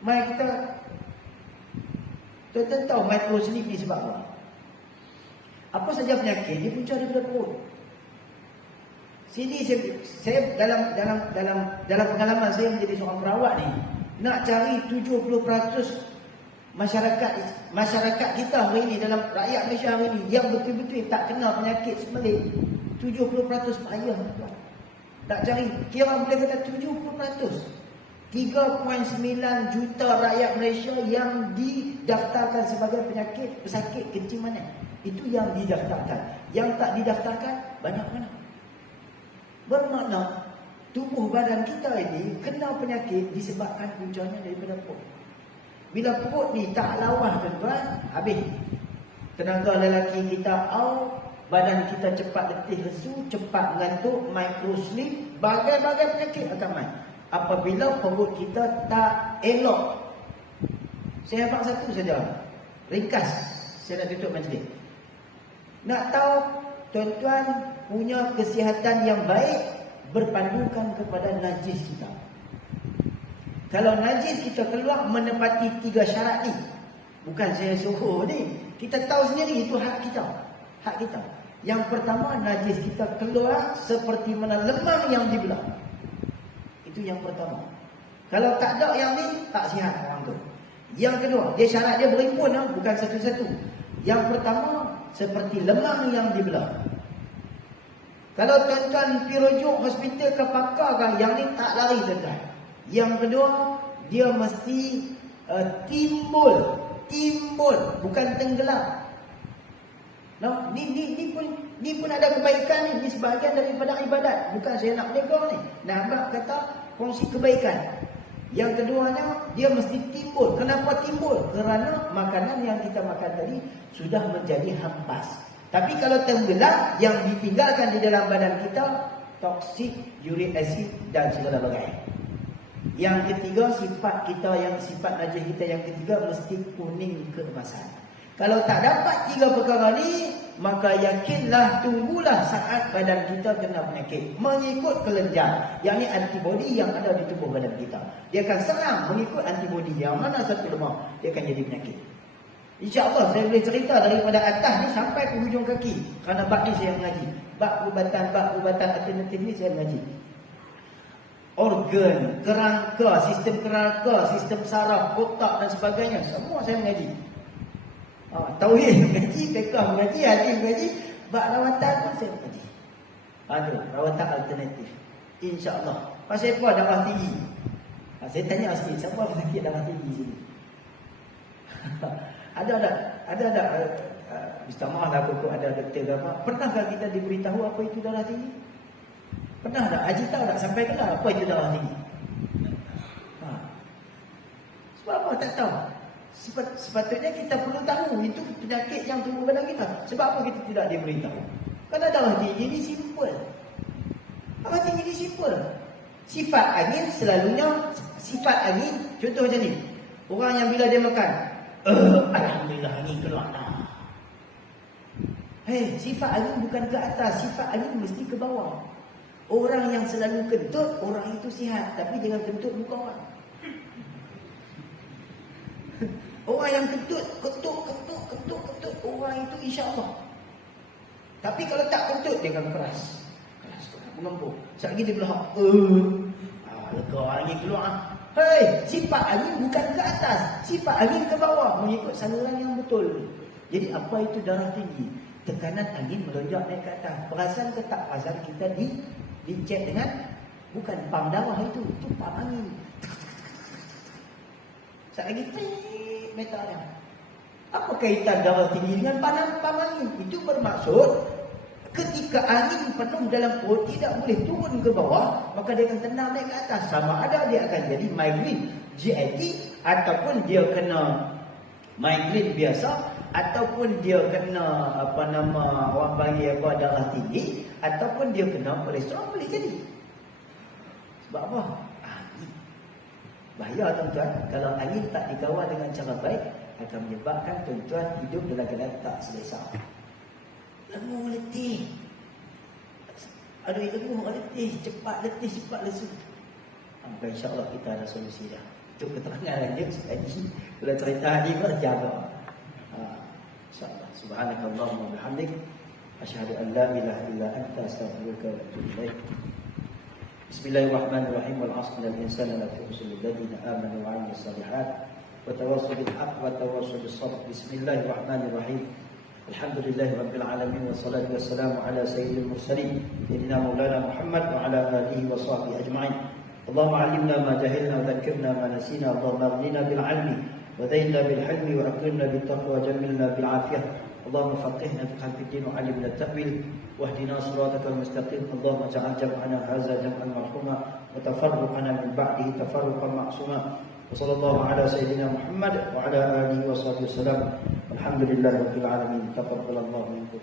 mai kita, tuan-tuan tahu microslip ni sebab apa? Apa saja penyakit dia punca daripada perut. Sini saya dalam pengalaman saya menjadi seorang perawat ni, nak cari 70% masyarakat kita hari ini, dalam rakyat Malaysia hari ini yang betul-betul tak kena penyakit semelik, 70% payah. Tak cari, kira boleh kata 70%. 3.9 juta rakyat Malaysia yang didaftarkan sebagai pesakit kencing manis. Itu yang didaftarkan. Yang tak didaftarkan banyak mana. Bermakna tubuh badan kita ini kena penyakit disebabkan puncanya daripada perut. Bila perut ni tak lawan tuan-tuan, habis. Tenaga lelaki kita out, badan kita cepat letih lesu, cepat mengantuk, microslip, bagai-bagai penyakit akan main. Apabila perut kita tak elok. Saya abang satu saja, ringkas, saya nak tutup majlis. Nak tahu tuan-tuan punya kesihatan yang baik, berpandukan kepada najis kita. Kalau najis kita keluar menepati 3 syarat ni, bukan saya suruh ni, kita tahu sendiri itu hak kita. Hak kita. Yang pertama, najis kita keluar seperti mana lemang yang dibelah. Itu yang pertama. Kalau tak ada yang ni, tak sihat orang tu. Yang kedua, dia syarat dia berimpun, bukan satu-satu. Yang pertama, seperti lemang yang dibelah. Kalau tuan-tuan pergi rujuk hospital ke pakar kan, yang ni tak lari tuan-tuan. Yang kedua, dia mesti timbul, bukan tenggelam. No, ni pun ada kebaikan ni sebahagian daripada ibadat. Bukan saya nak berdegar ni. Nak kata kongsi kebaikan. Yang keduanya, dia mesti timbul. Kenapa timbul? Kerana makanan yang kita makan tadi sudah menjadi hampas. Tapi kalau tenggelam, yang ditinggalkan di dalam badan kita toksik, uric acid dan segala bagai. Yang ketiga, sifat najis kita yang ketiga mesti kuning keemasan. Kalau tak dapat tiga perkara ni, maka yakinlah, tunggulah saat badan kita kena penyakit mengikut kelenjar. Yang ni antibodi yang ada di tubuh badan kita. Dia akan serang mengikut antibodi yang mana satu lemah, dia akan jadi penyakit. InsyaAllah saya boleh cerita daripada atas ni sampai ke hujung kaki. Kerana bab ni saya mengaji. Bab ubatan alternatif ni saya mengaji. Organ, kerangka, sistem saraf, otak dan sebagainya, semua saya mengaji. Tauhid mengaji, fiqh mengaji, hadis mengaji, bab rawatan pun saya mengaji. Rawatan alternatif. InsyaAllah. Pasal apa darah tinggi? Saya tanya sikit, siapa sakit darah tinggi sini? Ada minta maaf lah aku ada doktor ke apa. Pernahkah kita diberitahu apa itu darah tinggi? Pernah tak? Haji tahu tak sampai ke apa itu darah tinggi? Sebab apa tak tahu? Sepatutnya kita perlu tahu itu penyakit yang tubuh badan kita. Sebab apa kita tidak diberitahu? Kerana darah tinggi ni simple. Darah tinggi ni simple. Sifat angin selalunya, contoh macam ni. Orang yang bila dia makan, alhamdulillah angin keluar dah. Sifat angin bukan ke atas, sifat angin mesti ke bawah. Orang yang selalu kentut, orang itu sihat. Tapi jangan kentut muka orang. Orang yang kentut, orang itu insya-Allah. Tapi kalau tak kentut, dia akan keras mengempuk. Sekejap lagi dia belahak. Lega angin keluar. Sifat angin bukan ke atas, sifat angin ke bawah mengikut saluran yang betul. Jadi apa itu darah tinggi? Tekanan angin melonjak naik ke atas. Perasan ke tak perasan kita dicek dengan bukan pam darah itu pam angin. Sekejap lagi metalnya. Apa kaitan darah tinggi dengan pam angin? Itu bermaksud ketika angin penuh dalam perut tidak boleh turun ke bawah, maka dia akan tendang naik ke atas. Sama ada dia akan jadi migraine GIT, ataupun dia kena migraine biasa, ataupun dia kena orang panggil darah tinggi, ataupun dia kena kolesterol, boleh jadi. Sebab apa? Angin. Bahaya tuan-tuan, kalau angin tak dikawal dengan cara baik, akan menyebabkan tuan-tuan hidup dalam keadaan tak selesa. Lenguh letih. Lenguh letih, cepat lesu. Maka insya-Allah kita ada solusi dah. Itu keterangan dia sekali. Kalau cerita haji pun jaga. Insya-Allah. Subhanakallahumma wa bihamdik, asyhadu an la ilaha illa anta, astaghfiruka wa atubu ilaik. Bismillahirrahmanirrahim. Wal 'asri innal insana lafi khusr illa alladziina aamanu wa 'amilus shalihaat wa tawassaw bil haqqi wa tawassaw bis sabr. Bismillahirrahmanirrahim. Alhamdulillahi Rabbil Alamin. Wassalatu wassalamu ala sayyidil mursalin Sayyidina Maulana Muhammad wa ala alihi wa sahbihi ajma'in. Allahumma alimna ma jahilna wa dhakkirna ma nasina. Allahumma aghnina bil 'ilmi wa zayyinna bil hilmi wa akrimna bit taqwa wa jammilna bil 'afiyah. Allahumma faqihna fi qalbi din wa 'allimna at-ta'wil wahdina siratal mustaqim. Allahumma ja'al jam'ana hadza jam'an marhuma wa tafarruqana min ba'dihi tafarruqan ma'suma. Wassallallahu ala sayyidina Muhammad wa ala alihi wa sahbihi wasallam. Alhamdulillahirabbil alamin. Taqabbalallahu minkum.